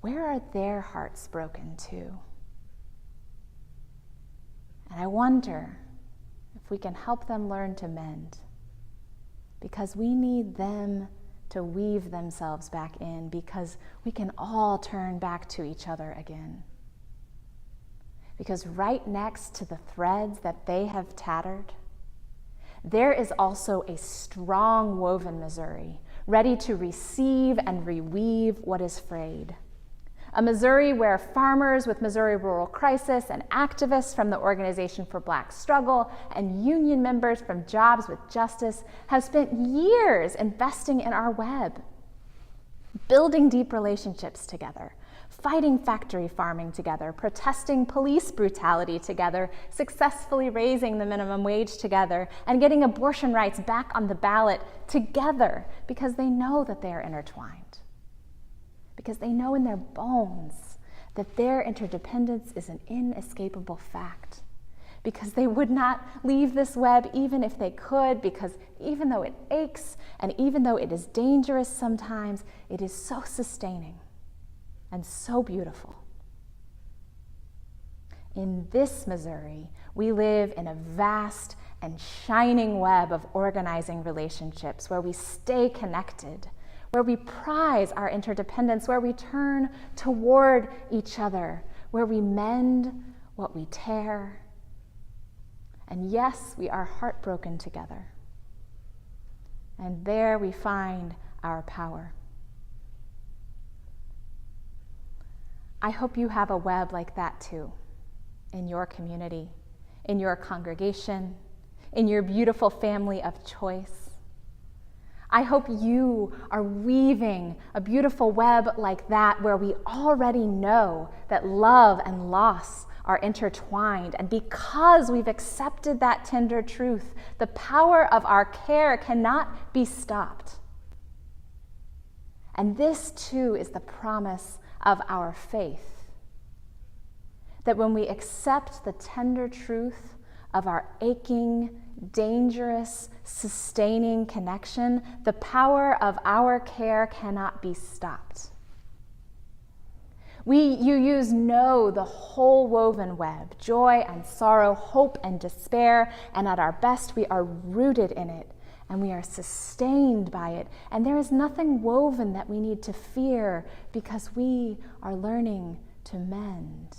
where are their hearts broken to? And I wonder if we can help them learn to mend, because we need them to weave themselves back in, because we can all turn back to each other again. Because right next to the threads that they have tattered, there is also a strong woven Missouri, ready to receive and reweave what is frayed. A Missouri where farmers with Missouri Rural Crisis and activists from the Organization for Black Struggle and union members from Jobs with Justice have spent years investing in our web, building deep relationships together, fighting factory farming together, protesting police brutality together, successfully raising the minimum wage together, and getting abortion rights back on the ballot together, because they know that they are intertwined. Because they know in their bones that their interdependence is an inescapable fact. Because they would not leave this web even if they could, because even though it aches and even though it is dangerous sometimes, it is so sustaining and so beautiful. In this Missouri, we live in a vast and shining web of organizing relationships where we stay connected, where we prize our interdependence, where we turn toward each other, where we mend what we tear. And yes, we are heartbroken together. And there we find our power. I hope you have a web like that too, in your community, in your congregation, in your beautiful family of choice. I hope you are weaving a beautiful web like that, where we already know that love and loss are intertwined. And because we've accepted that tender truth, the power of our care cannot be stopped. And this too is the promise of our faith, that when we accept the tender truth of our aching, dangerous, sustaining connection, the power of our care cannot be stopped. You know the whole woven web, joy and sorrow, hope and despair, and at our best we are rooted in it, and we are sustained by it, and there is nothing woven that we need to fear, because we are learning to mend.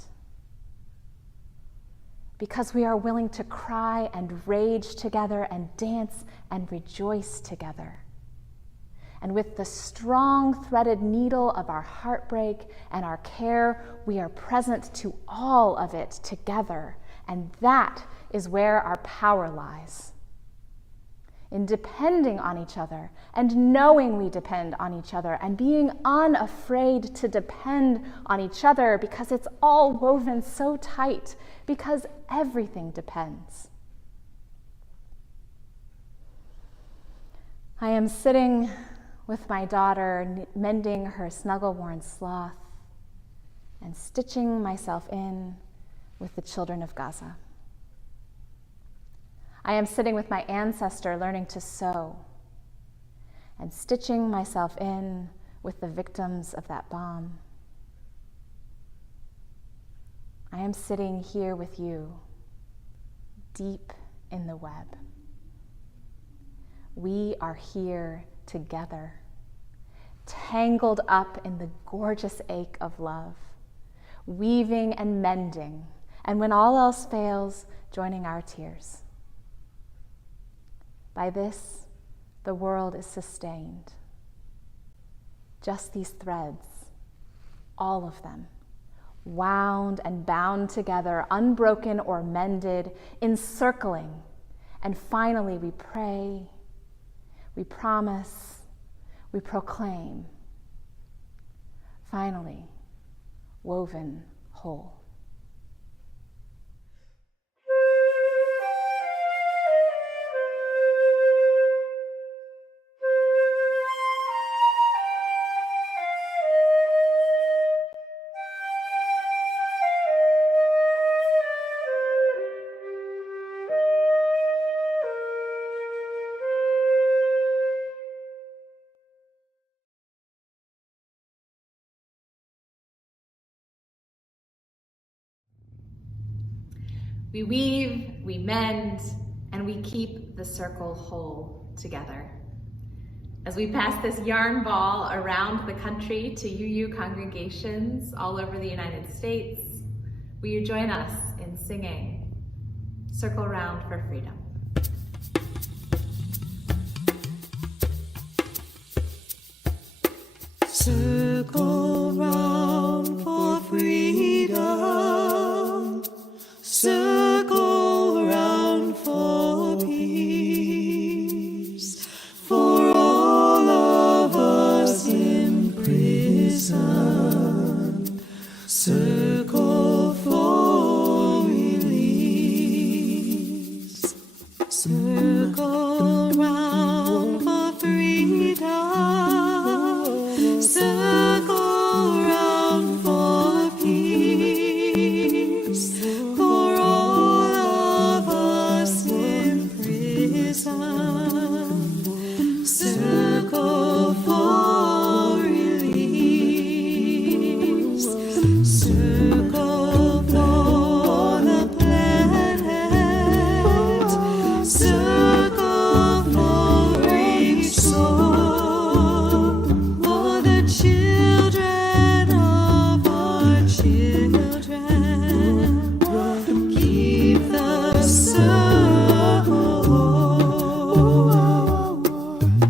because we are willing to cry and rage together and dance and rejoice together. And with the strong threaded needle of our heartbreak and our care, we are present to all of it together. And that is where our power lies. In depending on each other and knowing we depend on each other and being unafraid to depend on each other because it's all woven so tight, because everything depends. I am sitting with my daughter, mending her snuggle-worn sloth and stitching myself in with the children of Gaza. I am sitting with my ancestor learning to sew and stitching myself in with the victims of that bomb. I am sitting here with you, deep in the web. We are here together, tangled up in the gorgeous ache of love, weaving and mending, and when all else fails, joining our tears. By this, the world is sustained. Just these threads, all of them, wound and bound together, unbroken or mended, encircling, and finally we pray, we promise, we proclaim, finally, woven whole. We weave, we mend, and we keep the circle whole together. As we pass this yarn ball around the country to UU congregations all over the United States, will you join us in singing Circle Round for Freedom? Circle round for freedom. Circle round for peace. For all of us in prison. Circle for release. Circle round for freedom. Circle round for peace. For all of us in prison. Circle for release. Circle for the planet. Circle for each soul. For the children of our children. Keep the circle whole.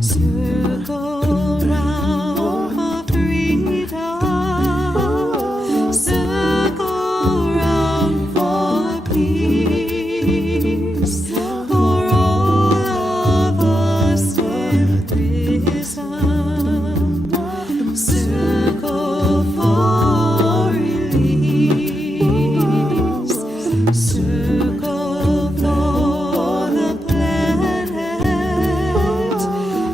Circle round for freedom. Circle round for peace. For all of us in prison. Circle for release. Circle for the planet.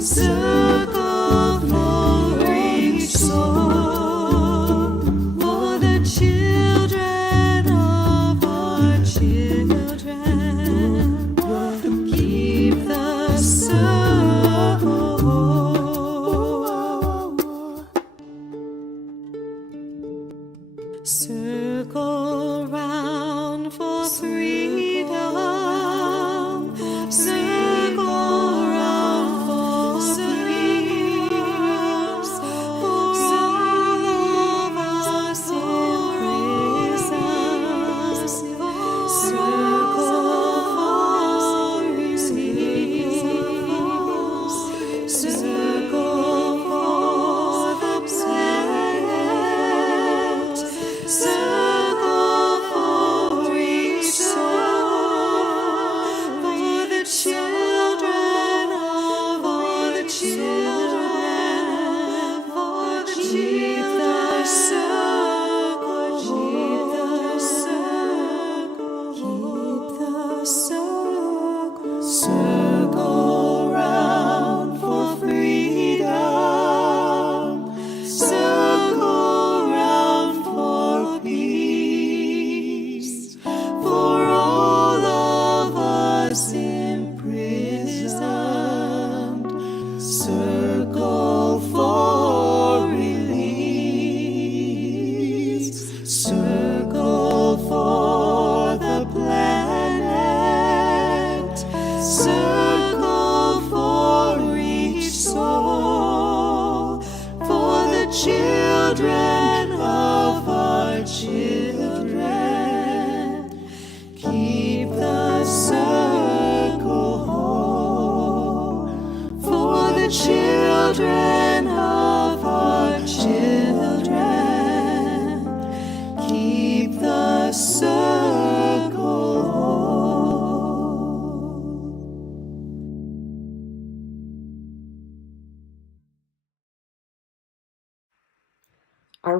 Circle for each soul. For the children of our children. Keep the circle whole. Circle round for freedom. Circle round for peace. For all of us in prison. Circle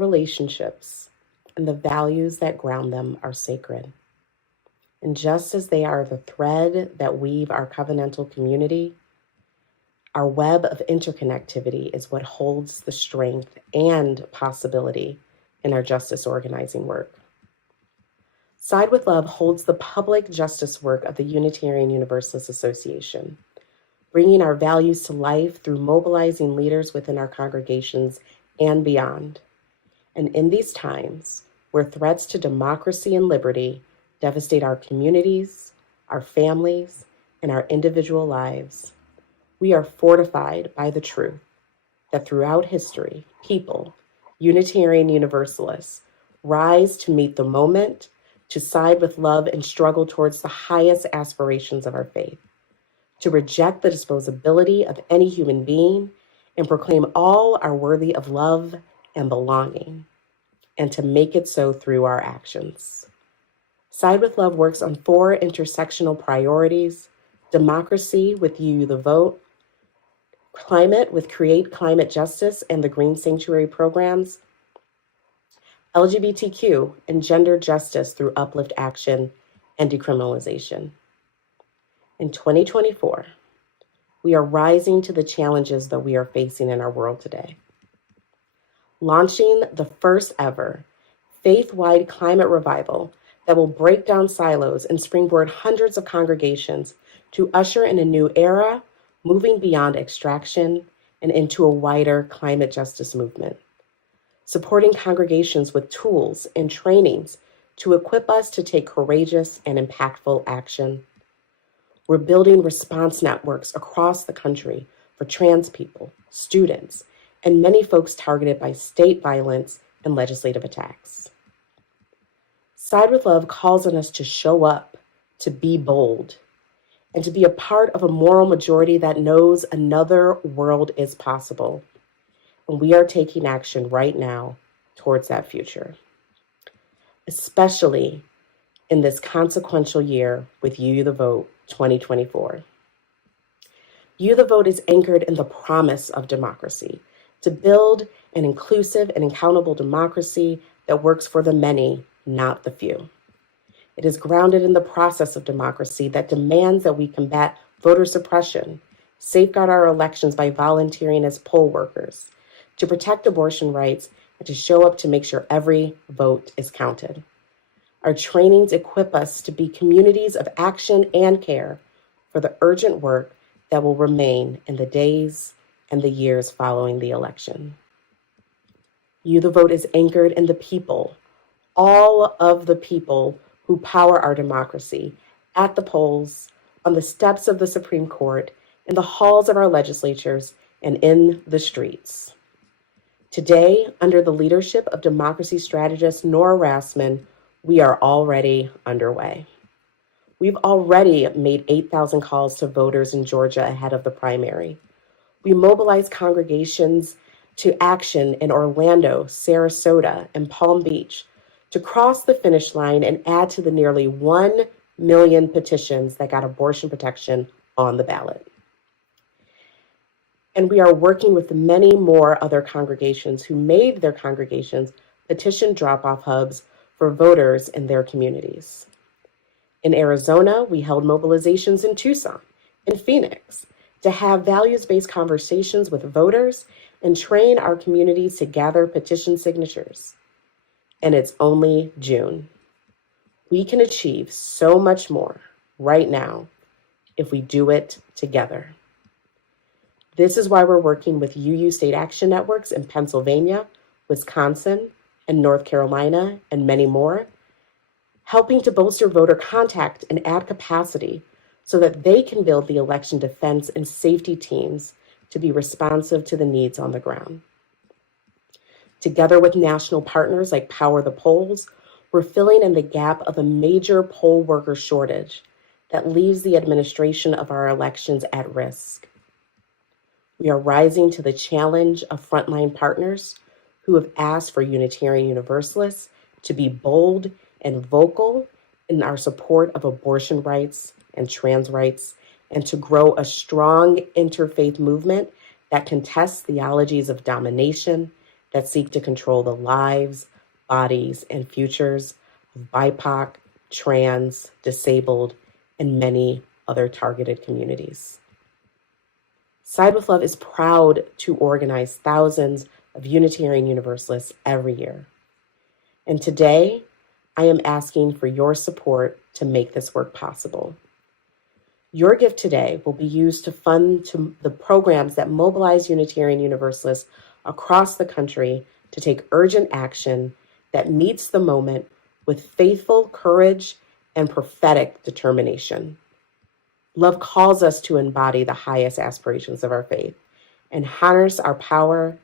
relationships and the values that ground them are sacred. And just as they are the thread that weave our covenantal community, our web of interconnectivity is what holds the strength and possibility in our justice organizing work. Side with Love holds the public justice work of the Unitarian Universalist Association, bringing our values to life through mobilizing leaders within our congregations and beyond. And in these times, where threats to democracy and liberty devastate our communities, our families, and our individual lives, we are fortified by the truth that throughout history, people, Unitarian Universalists, rise to meet the moment, to side with love and struggle towards the highest aspirations of our faith, to reject the disposability of any human being and proclaim all are worthy of love and belonging, and to make it so through our actions. Side with Love works on 4 intersectional priorities: democracy with You, the Vote, climate with Create Climate Justice and the Green Sanctuary programs, LGBTQ and gender justice through Uplift Action and decriminalization. In 2024, we are rising to the challenges that we are facing in our world today. Launching the first ever faith-wide climate revival that will break down silos and springboard hundreds of congregations to usher in a new era, moving beyond extraction and into a wider climate justice movement. Supporting congregations with tools and trainings to equip us to take courageous and impactful action. We're building response networks across the country for trans people, students, and many folks targeted by state violence and legislative attacks. Side with Love calls on us to show up, to be bold, and to be a part of a moral majority that knows another world is possible. And we are taking action right now towards that future, especially in this consequential year with You, the Vote 2024. You, the Vote is anchored in the promise of democracy, to build an inclusive and accountable democracy that works for the many, not the few. It is grounded in the process of democracy that demands that we combat voter suppression, safeguard our elections by volunteering as poll workers, to protect abortion rights, and to show up to make sure every vote is counted. Our trainings equip us to be communities of action and care for the urgent work that will remain in the days and the years following the election. You, the Vote is anchored in the people, all of the people who power our democracy, at the polls, on the steps of the Supreme Court, in the halls of our legislatures, and in the streets. Today, under the leadership of democracy strategist Nora Rassman, we are already underway. We've already made 8,000 calls to voters in Georgia ahead of the primary. We mobilized congregations to action in Orlando, Sarasota, and Palm Beach to cross the finish line and add to the nearly 1 million petitions that got abortion protection on the ballot. And we are working with many more other congregations who made their congregations petition drop-off hubs for voters in their communities. In Arizona, we held mobilizations in Tucson and Phoenix to have values-based conversations with voters and train our communities to gather petition signatures. And it's only June. We can achieve so much more right now if we do it together. This is why we're working with UU state action networks in Pennsylvania, Wisconsin, and North Carolina, and many more, helping to bolster voter contact and add capacity so that they can build the election defense and safety teams to be responsive to the needs on the ground. Together with national partners like Power the Polls, we're filling in the gap of a major poll worker shortage that leaves the administration of our elections at risk. We are rising to the challenge of frontline partners who have asked for Unitarian Universalists to be bold and vocal in our support of abortion rights and trans rights, and to grow a strong interfaith movement that contests theologies of domination, that seek to control the lives, bodies, and futures of BIPOC, trans, disabled, and many other targeted communities. Side with Love is proud to organize thousands of Unitarian Universalists every year. And today, I am asking for your support to make this work possible. Your gift today will be used to fund the programs that mobilize Unitarian Universalists across the country to take urgent action that meets the moment with faithful courage and prophetic determination. Love calls us to embody the highest aspirations of our faith and harness our power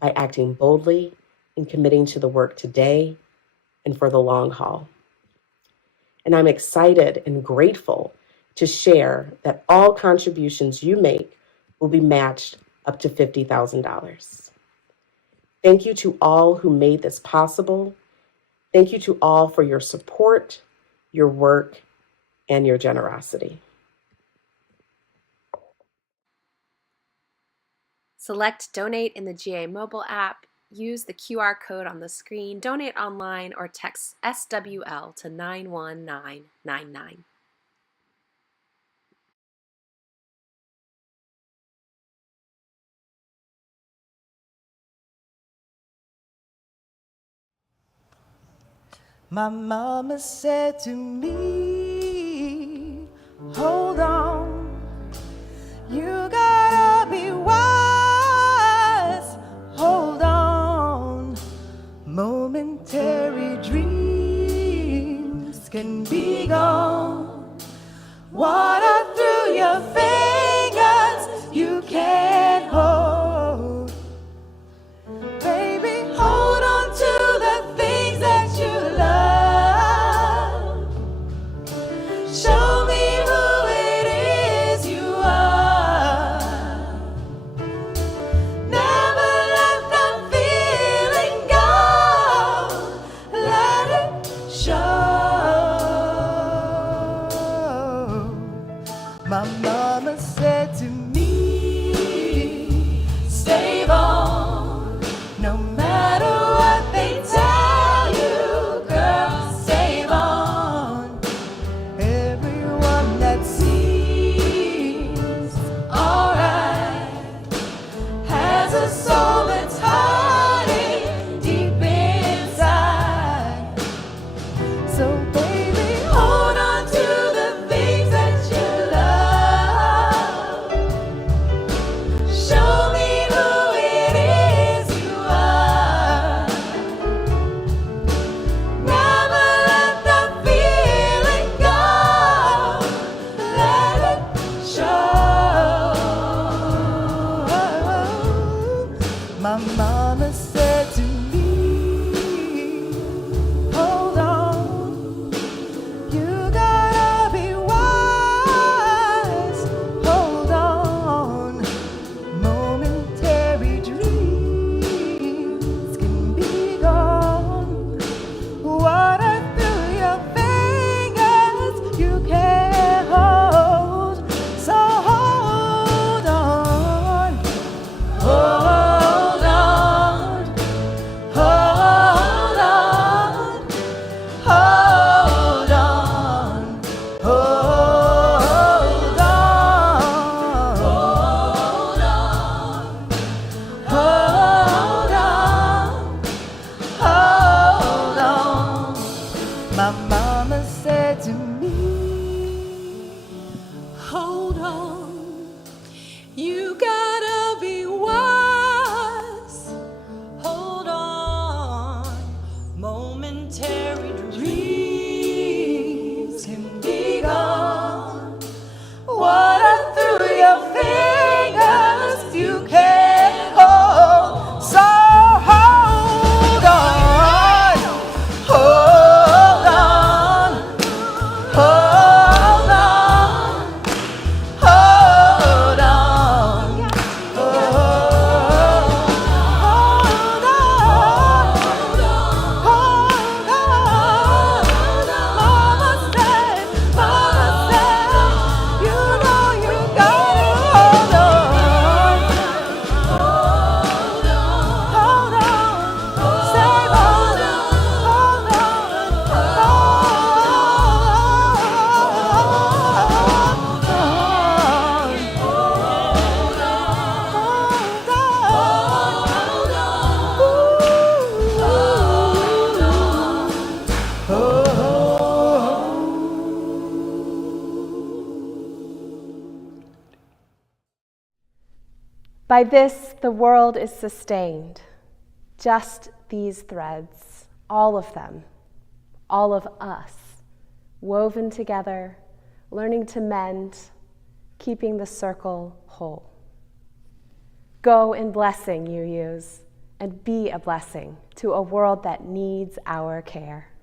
by acting boldly and committing to the work today and for the long haul. And I'm excited and grateful to share that all contributions you make will be matched up to $50,000. Thank you to all who made this possible. Thank you to all for your support, your work, and your generosity. Select Donate in the GA mobile app, use the QR code on the screen, donate online, or text SWL to 91999. My mama said to me, hold on, you gotta be wise, hold on. Momentary dreams can be gone. Water through your fingers you can't hold. Baby, hold on to the things that you love. Show me who it is you are. Never let the feeling go. Let it show. My mama said to me, stay on, no matter what they tell you, girl, save on. Everyone that seems alright has a soul that's hurting deep inside. So baby, hold on to the things that you love. Show me who it is you are. Never let the feeling go. Let it show. My mama said to me, hold on, you gotta be wise, hold on. Momentary dreams can be gone. Water through your fingers you can't hold. So hold on, hold on, hold on, hold on, hold on, hold on. Hold on. My mama said to me, hold on, you gotta be wise. Hold on, momentary dreams can be gone. Water through your fingers you can't hold. So hold on, hold on, hold on, hold on, hold on, hold on. By this, the world is sustained. Just these threads, all of them, all of us, woven together, learning to mend, keeping the circle whole. Go in blessing, UUs, and be a blessing to a world that needs our care.